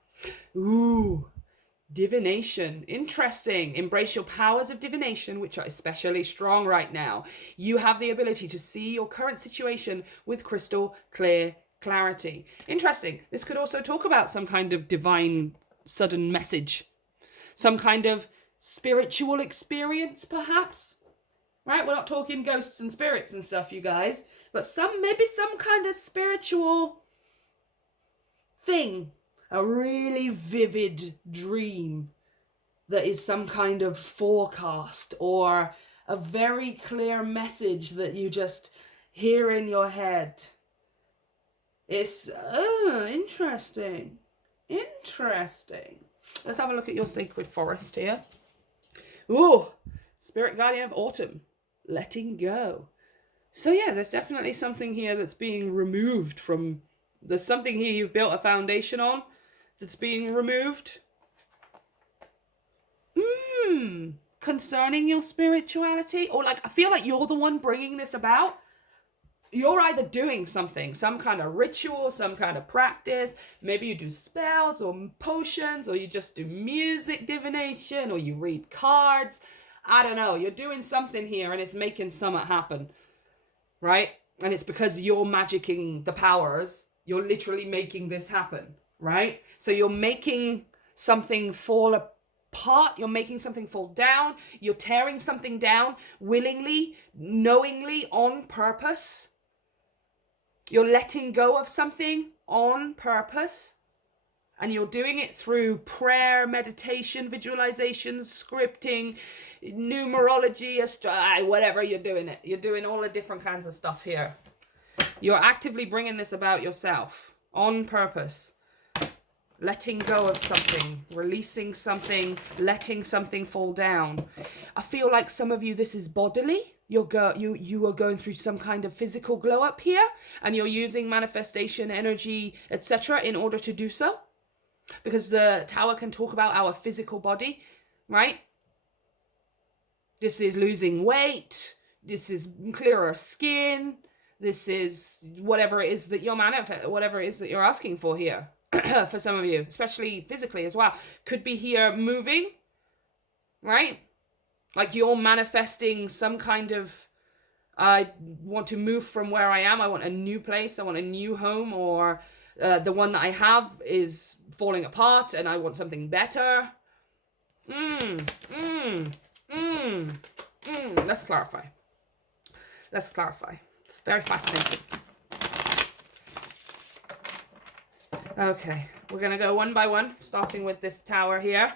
Ooh, divination. Interesting. Embrace your powers of divination, which are especially strong right now. You have the ability to see your current situation with crystal clear clarity. Interesting. This could also talk about some kind of divine sudden message, some kind of spiritual experience, perhaps. Right? We're not talking ghosts and spirits and stuff, you guys, but maybe some kind of spiritual thing. A really vivid dream that is some kind of forecast or a very clear message that you just hear in your head. It's interesting. Interesting. Let's have a look at your sacred forest here. Ooh, spirit guardian of autumn. Letting go. So yeah, there's definitely something here that's being removed from... There's something here you've built a foundation on that's being removed. Concerning your spirituality, or like, I feel like you're the one bringing this about. You're either doing something, some kind of ritual, some kind of practice. Maybe you do spells or potions, or you just do music divination, or you read cards. I don't know. You're doing something here and it's making something happen, right? And it's because you're magicking the powers. You're literally making this happen. Right? So you're making something fall apart. You're making something fall down. You're tearing something down willingly, knowingly, on purpose. You're letting go of something on purpose. And you're doing it through prayer, meditation, visualization, scripting, numerology, whatever you're doing it. You're doing all the different kinds of stuff here. You're actively bringing this about yourself on purpose. Letting go of something, releasing something, letting something fall down. I feel like some of you, this is bodily. You are going through some kind of physical glow up here, and you're using manifestation, energy, etc. in order to do so. Because the tower can talk about our physical body, right? This is losing weight. This is clearer skin. This is whatever it is that you're whatever it is that you're asking for here. For some of you, especially physically as well. Could be here moving, right? Like you're manifesting some kind of, I want to move from where I am. I want a new place. I want a new home, or the one that I have is falling apart and I want something better. Let's clarify. It's very fascinating. Okay, we're going to go one by one, starting with this tower here.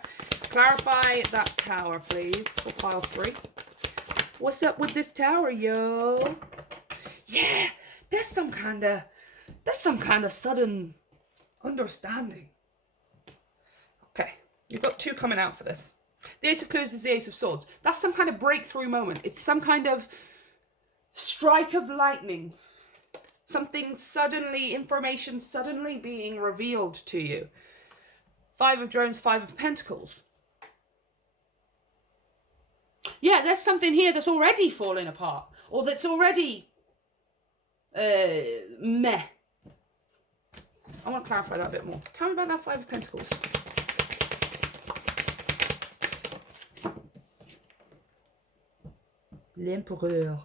Clarify that tower, please, for pile 3. What's up with this tower, yo? Yeah, there's some kind of sudden understanding. Okay, you've got 2 coming out for this. The Ace of Clues is the Ace of Swords. That's some kind of breakthrough moment. It's some kind of strike of lightning. Something suddenly, information suddenly being revealed to you. 5 of Drones, 5 of Pentacles. Yeah, there's something here that's already falling apart, or that's already meh. I want to clarify that a bit more. Tell me about that Five of Pentacles. L'Empereur.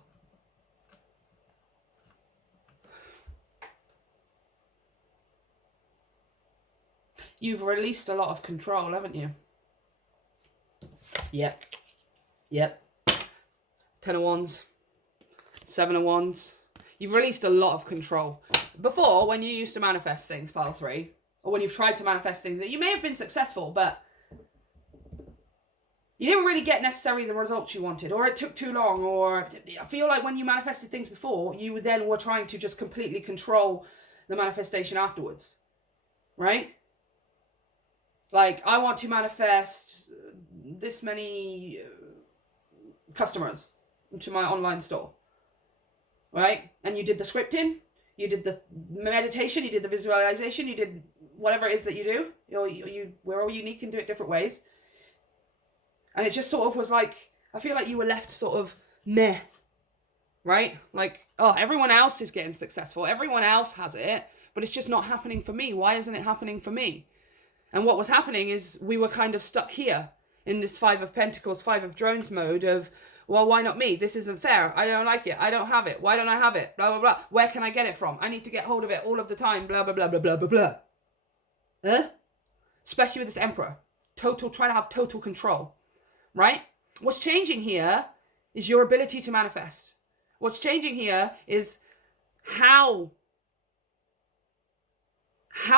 You've released a lot of control, haven't you? Yep. Yep. 10 of Wands. 7 of Wands. You've released a lot of control. Before, when you used to manifest things, pile 3, or when you've tried to manifest things, you may have been successful, but you didn't really get necessarily the results you wanted, or it took too long, or I feel like when you manifested things before, you then were trying to just completely control the manifestation afterwards, right? Like, I want to manifest this many customers to my online store, right? And you did the scripting, you did the meditation, you did the visualization, you did whatever it is that you do. We're all unique and do it different ways. And it just sort of was like, I feel like you were left sort of meh, right? Like, oh, everyone else is getting successful. Everyone else has it, but it's just not happening for me. Why isn't it happening for me? And what was happening is we were kind of stuck here in this Five of Pentacles, Five of Drones mode of, well, why not me? This isn't fair. I don't like it. I don't have it. Why don't I have it? Blah, blah, blah. Where can I get it from? I need to get hold of it all of the time. Blah, blah, blah, blah, blah, blah, blah. Huh? Especially with this Emperor. Trying to have total control. Right? What's changing here is your ability to manifest. What's changing here is how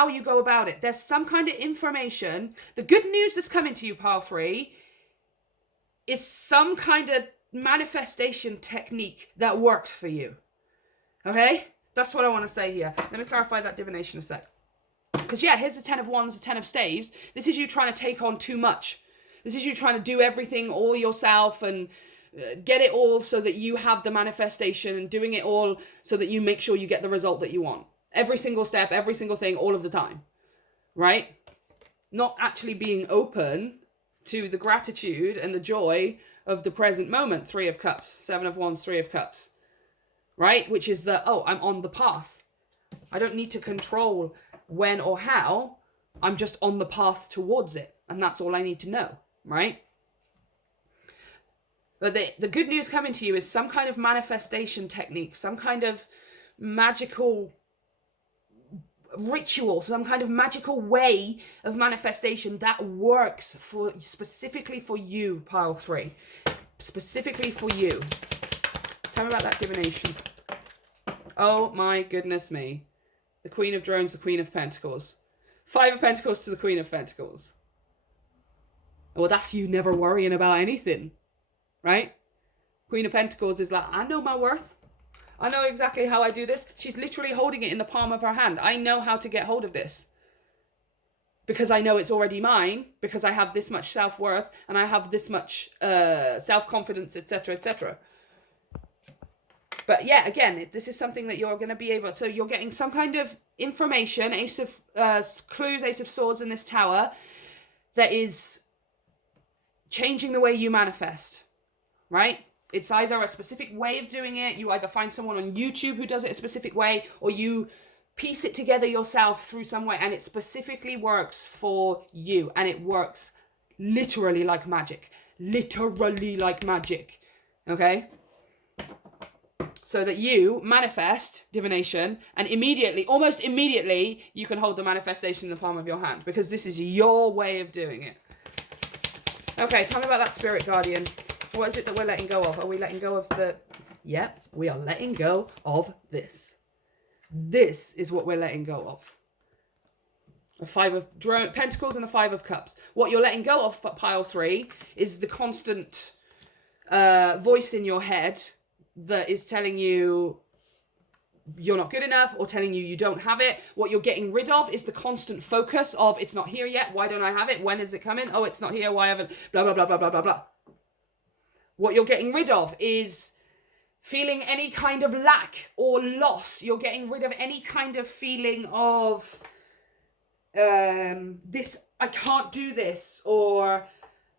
you go about it. There's some kind of information. The good news that's coming to you, pile 3, is some kind of manifestation technique that works for you. Okay? That's what I want to say here. Let me clarify that divination a sec. Because yeah, here's the 10 of Wands, the 10 of Staves. This is you trying to take on too much. This is you trying to do everything all yourself and get it all so that you have the manifestation, and doing it all so that you make sure you get the result that you want. Every single step, every single thing, all of the time. Right? Not actually being open to the gratitude and the joy of the present moment. 3 of Cups, 7 of Wands, 3 of Cups. Right? Which is the, oh, I'm on the path. I don't need to control when or how. I'm just on the path towards it. And that's all I need to know. Right? But the good news coming to you is some kind of manifestation technique, some kind of magical ritual, some kind of magical way of manifestation that works for specifically for you, pile 3. Specifically for you. Tell me about that divination. Oh my goodness me. The Queen of Drones, the Queen of Pentacles. 5 of Pentacles to the Queen of Pentacles. Well, that's you never worrying about anything, right? Queen of Pentacles is like, I know my worth. I know exactly how I do this. She's literally holding it in the palm of her hand. I know how to get hold of this. Because I know it's already mine. Because I have this much self-worth. And I have this much self-confidence, etc., etc. But yeah, again, this is something that you're going to be able... So you're getting some kind of information. Ace of Clues, Ace of Swords in this tower. That is changing the way you manifest. Right? It's either a specific way of doing it. You either find someone on YouTube who does it a specific way, or you piece it together yourself through some way, and it specifically works for you. And it works literally like magic. Literally like magic. Okay? So that you manifest divination, and immediately, almost immediately, you can hold the manifestation in the palm of your hand, because this is your way of doing it. Okay, tell me about that spirit guardian. What is it that we're letting go of? Are we letting go of the... Yep, we are letting go of this. This is what we're letting go of. The 5 of Pentacles and the 5 of Cups. What you're letting go of, pile 3, is the constant voice in your head that is telling you you're not good enough, or telling you you don't have it. What you're getting rid of is the constant focus of, it's not here yet, why don't I have it? When is it coming? Oh, it's not here, why haven't... Blah, blah, blah, blah, blah, blah, blah. What you're getting rid of is feeling any kind of lack or loss. You're getting rid of any kind of feeling of this, I can't do this, or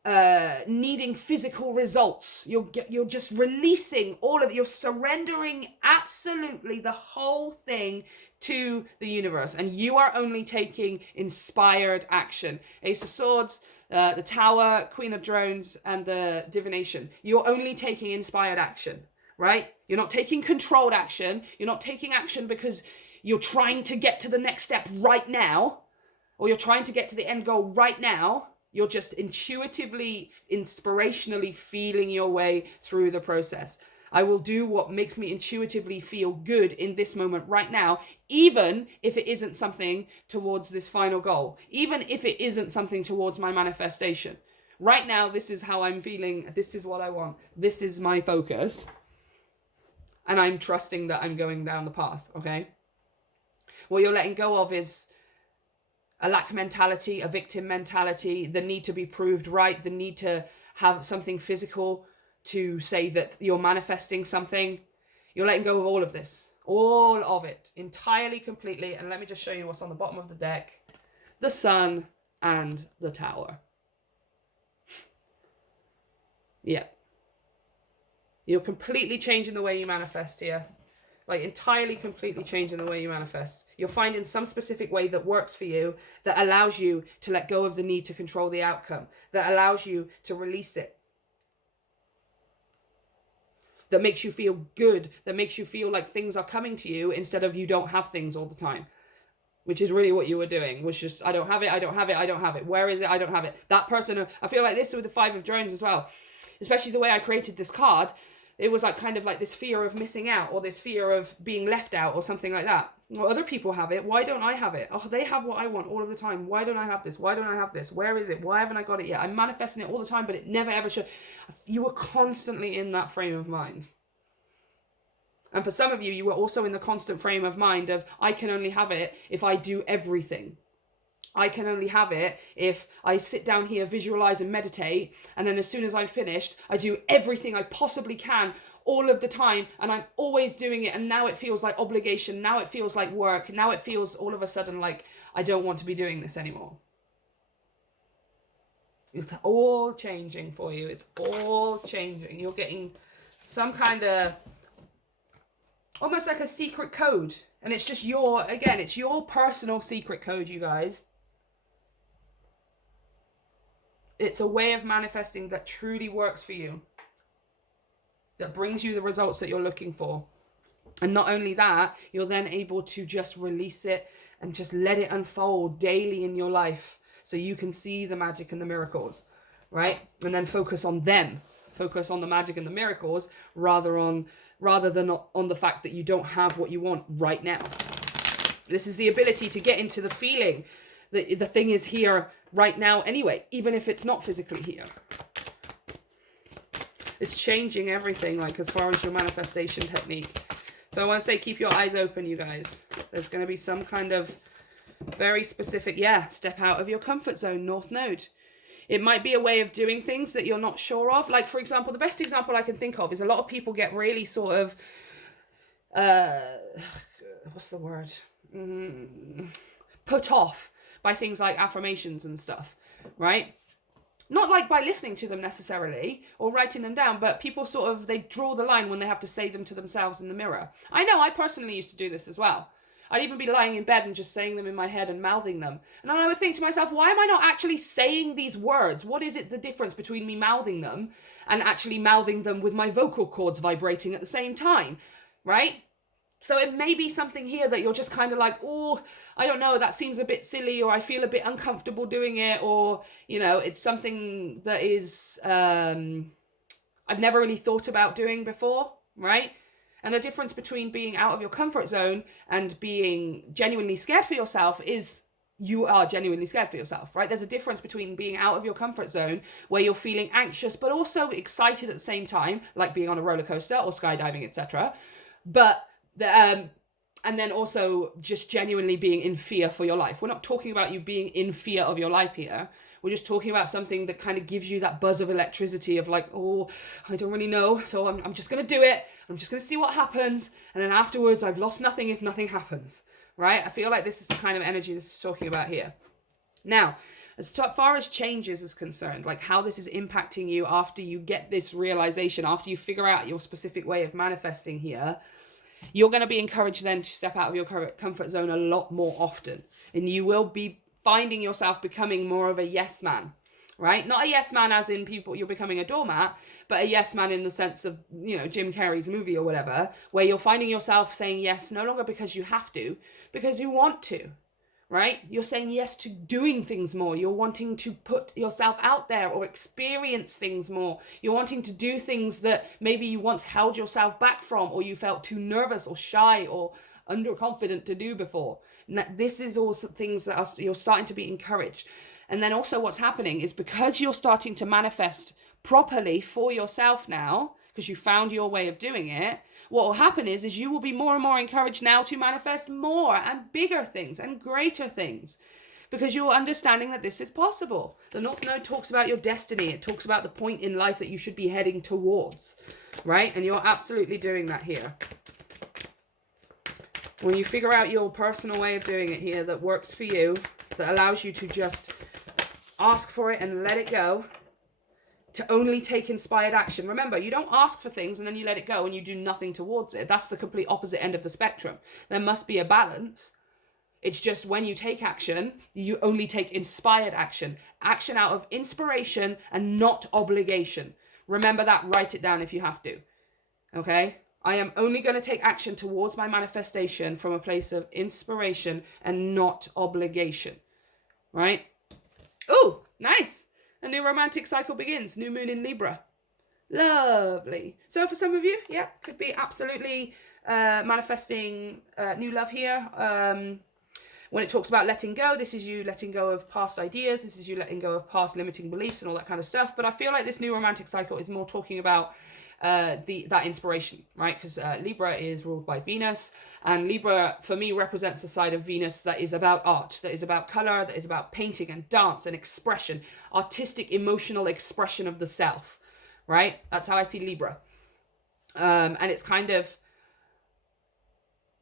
needing physical results. You're just releasing all of, you're surrendering absolutely the whole thing to the universe, and you are only taking inspired action. Ace of Swords, the Tower, Queen of Drones, and the Divination. You're only taking inspired action, right? You're not taking controlled action. You're not taking action because you're trying to get to the next step right now, or you're trying to get to the end goal right now. You're just intuitively, inspirationally feeling your way through the process. I will do what makes me intuitively feel good in this moment right now, even if it isn't something towards this final goal, even if it isn't something towards my manifestation. Right now, this is how I'm feeling. This is what I want. This is my focus. And I'm trusting that I'm going down the path, okay? What you're letting go of is a lack mentality, a victim mentality, the need to be proved right, the need to have something physical to say that you're manifesting something. You're letting go of all of this, all of it, entirely, completely. And let me just show you what's on the bottom of the deck. The Sun and the Tower. Yeah. You're completely changing the way you manifest here. Like entirely, completely changing the way you manifest. You're finding some specific way that works for you, that allows you to let go of the need to control the outcome, that allows you to release it, that makes you feel good, that makes you feel like things are coming to you instead of you don't have things all the time, which is really what you were doing, was just, I don't have it, I don't have it, I don't have it. Where is it? I don't have it. That person, I feel like this with the Five of Drones as well, especially the way I created this card. It was like kind of like this fear of missing out, or this fear of being left out, or something like that. Well, other people have it. Why don't I have it? Oh, they have what I want all of the time. Why don't I have this? Why don't I have this? Where is it? Why haven't I got it yet? I'm manifesting it all the time, but it never ever should. You were constantly in that frame of mind. And for some of you, you were also in the constant frame of mind of, I can only have it if I do everything. I can only have it if I sit down here, visualize and meditate, and then as soon as I'm finished, I do everything I possibly can all of the time, and I'm always doing it, and now it feels like obligation, now it feels like work, now it feels all of a sudden like I don't want to be doing this anymore. It's all changing for you. It's all changing. You're getting some kind of, almost like a secret code, and it's just your, again, it's your personal secret code, you guys. It's a way of manifesting that truly works for you, that brings you the results that you're looking for. And not only that, you're then able to just release it and just let it unfold daily in your life, so you can see the magic and the miracles, right? And then focus on them. Focus on the magic and the miracles rather than on the fact that you don't have what you want right now. This is the ability to get into the feeling that the thing is here right now anyway, even if it's not physically here. It's changing everything, like as far as your manifestation technique. So I want to say, keep your eyes open, you guys. There's going to be some kind of very specific, step out of your comfort zone, North Node. It might be a way of doing things that you're not sure of. Like, for example, the best example I can think of is a lot of people get really sort of, what's the word? Put off by things like affirmations and stuff, right? Not like by listening to them necessarily or writing them down, but people sort of, they draw the line when they have to say them to themselves in the mirror. I know I personally used to do this as well. I'd even be lying in bed and just saying them in my head and mouthing them. And then I would think to myself, why am I not actually saying these words? What is it, the difference between me mouthing them and actually mouthing them with my vocal cords vibrating at the same time, right? So it may be something here that you're just kind of like, oh, I don't know, that seems a bit silly, or I feel a bit uncomfortable doing it, or, you know, it's something that is, I've never really thought about doing before, right? And the difference between being out of your comfort zone and being genuinely scared for yourself is you are genuinely scared for yourself, right? There's a difference between being out of your comfort zone where you're feeling anxious but also excited at the same time, like being on a roller coaster or skydiving, etc. But and then also just genuinely being in fear for your life. We're not talking about you being in fear of your life here. We're just talking about something that kind of gives you that buzz of electricity of like, oh, I don't really know, so I'm just going to do it. I'm just going to see what happens. And then afterwards, I've lost nothing if nothing happens, right? I feel like this is the kind of energy this is talking about here. Now, as far as changes is concerned, like how this is impacting you after you get this realization, after you figure out your specific way of manifesting here, you're going to be encouraged then to step out of your comfort zone a lot more often. And you will be finding yourself becoming more of a yes man, right? Not a yes man as in people, you're becoming a doormat, but a yes man in the sense of, you know, Jim Carrey's movie or whatever, where you're finding yourself saying yes, no longer because you have to, because you want to. Right? You're saying yes to doing things more. You're wanting to put yourself out there or experience things more. You're wanting to do things that maybe you once held yourself back from, or you felt too nervous or shy or underconfident to do before. And this is also things that you're starting to be encouraged. And then also what's happening is because you're starting to manifest properly for yourself now, because you found your way of doing it, what will happen is you will be more and more encouraged now to manifest more and bigger things and greater things, because you're understanding that this is possible. The North Node talks about your destiny. It talks about the point in life that you should be heading towards, right? And you're absolutely doing that here. When you figure out your personal way of doing it here that works for you, that allows you to just ask for it and let it go, to only take inspired action. Remember, you don't ask for things and then you let it go and you do nothing towards it. That's the complete opposite end of the spectrum. There must be a balance. It's just when you take action, you only take inspired action. Action out of inspiration and not obligation. Remember that, write it down if you have to. Okay? I am only going to take action towards my manifestation from a place of inspiration and not obligation. Right? Ooh, nice. A new romantic cycle begins. New moon in Libra. Lovely. So for some of you, yeah, could be absolutely manifesting new love here. When it talks about letting go, this is you letting go of past ideas. This is you letting go of past limiting beliefs and all that kind of stuff. But I feel like this new romantic cycle is more talking about that inspiration, right? Because Libra is ruled by Venus, and Libra for me represents the side of Venus that is about art, that is about color, that is about painting and dance and expression, artistic, emotional expression of the self, right? That's how I see Libra. And it's kind of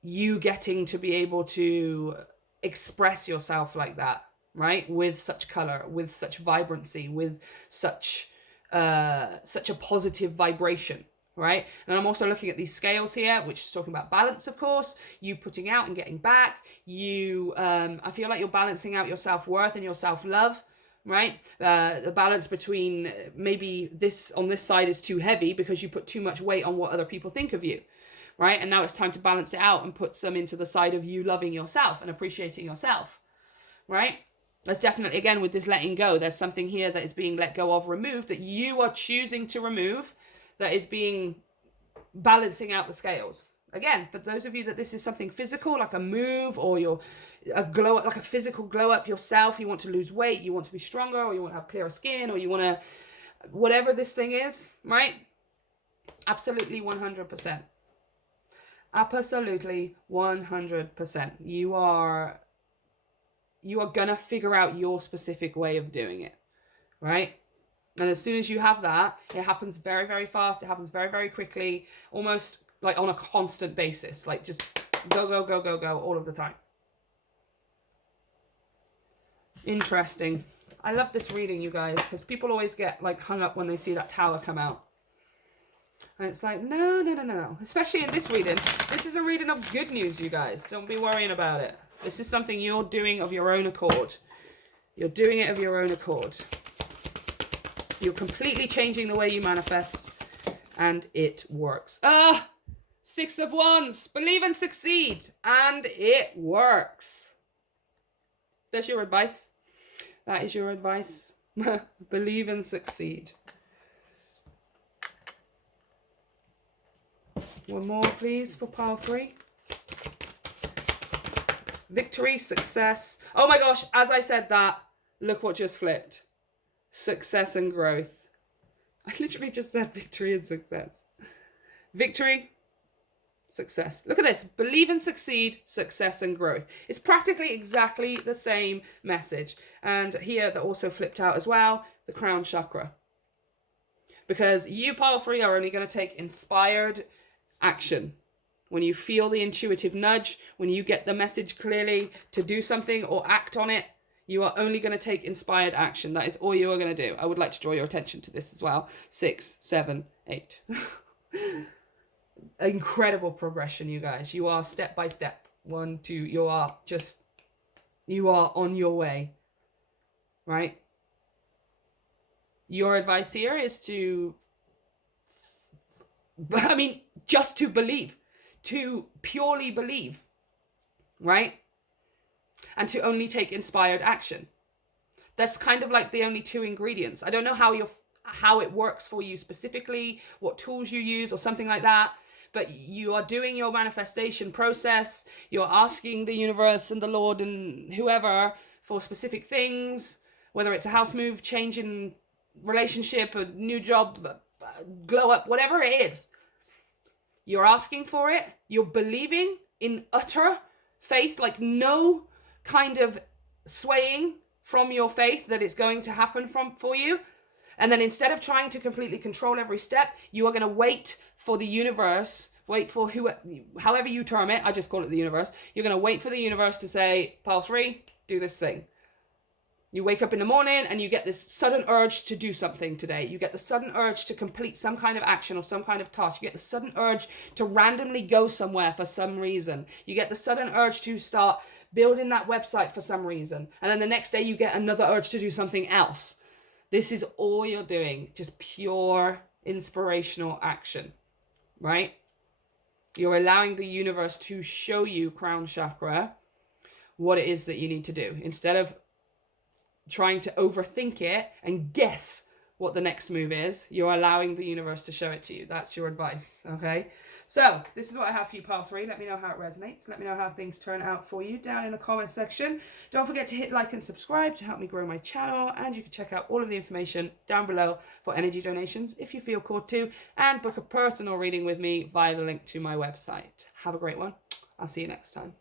you getting to be able to express yourself like that, right? With such color, with such vibrancy, with such a positive vibration, right? And I'm also looking at these scales here, which is talking about balance, of course, you putting out and getting back. You I feel like you're balancing out your self-worth and your self-love, right? The balance between maybe this on this side is too heavy because you put too much weight on what other people think of you, right? And now it's time to balance it out and put some into the side of you loving yourself and appreciating yourself, right? There's definitely, again, with this letting go, there's something here that is being let go of, removed, that you are choosing to remove, that is being balancing out the scales. Again, for those of you that this is something physical, like a move, or a glow up, like a physical glow up yourself, you want to lose weight, you want to be stronger, or you want to have clearer skin, or you want to, whatever this thing is, right? Absolutely 100%. Absolutely 100%. You are gonna figure out your specific way of doing it, right? And as soon as you have that, it happens very, very fast. It happens very, very quickly, almost like on a constant basis, like just go, go, go, go, go all of the time. Interesting. I love this reading, you guys, because people always get like hung up when they see that tower come out. And it's like, no, no, no, no, no. Especially in this reading. This is a reading of good news, you guys. Don't be worrying about it. This is something you're doing of your own accord. You're doing it of your own accord. You're completely changing the way you manifest, and it works. Six of Wands. Believe and succeed, and it works. That's your advice. That is your advice. Believe and succeed. One more, please, for pile 3. Victory, success. Oh my gosh, as I said that, look what just flipped. Success and growth. I literally just said victory and success. Victory, success. Look at this. Believe and succeed, success and growth. It's practically exactly the same message. And here that also flipped out as well, the crown chakra. Because you, pile 3, are only going to take inspired action. When you feel the intuitive nudge, when you get the message clearly to do something or act on it, You are only going to take inspired action. That is all you are going to do. I would like to draw your attention to this as well. 6, 7, 8. Incredible progression, you guys. You are step by step. 1, 2. You are on your way. Right? Your advice here is to, just to believe. To purely believe. Right? And to only take inspired action. That's kind of like the only 2 ingredients. I don't know how it works for you specifically, what tools you use or something like that, but you are doing your manifestation process. You're asking the universe and the Lord and whoever for specific things, whether it's a house move, change in relationship, a new job, glow up, whatever it is. You're asking for it. You're believing in utter faith, like no kind of swaying from your faith that it's going to happen for you. And then instead of trying to completely control every step, you are going to wait for the universe, however you term it, I just call it the universe. You're going to wait for the universe to say, pile 3, do this thing. You wake up in the morning and you get this sudden urge to do something today. You get the sudden urge to complete some kind of action or some kind of task. You get the sudden urge to randomly go somewhere for some reason. You get the sudden urge to start building that website for some reason. And then the next day you get another urge to do something else. This is all you're doing. Just pure inspirational action, right? You're allowing the universe to show you, crown chakra, what it is that you need to do. Instead of trying to overthink it and guess what the next move is, you're allowing the universe to show it to you. That's your advice, okay? So this is what I have for you, pile 3. Let me know how it resonates. Let me know how things turn out for you down in the comment section. Don't forget to hit like and subscribe to help me grow my channel, and you can check out all of the information down below for energy donations if you feel called to, and book a personal reading with me via the link to my website. Have a great one. I'll see you next time.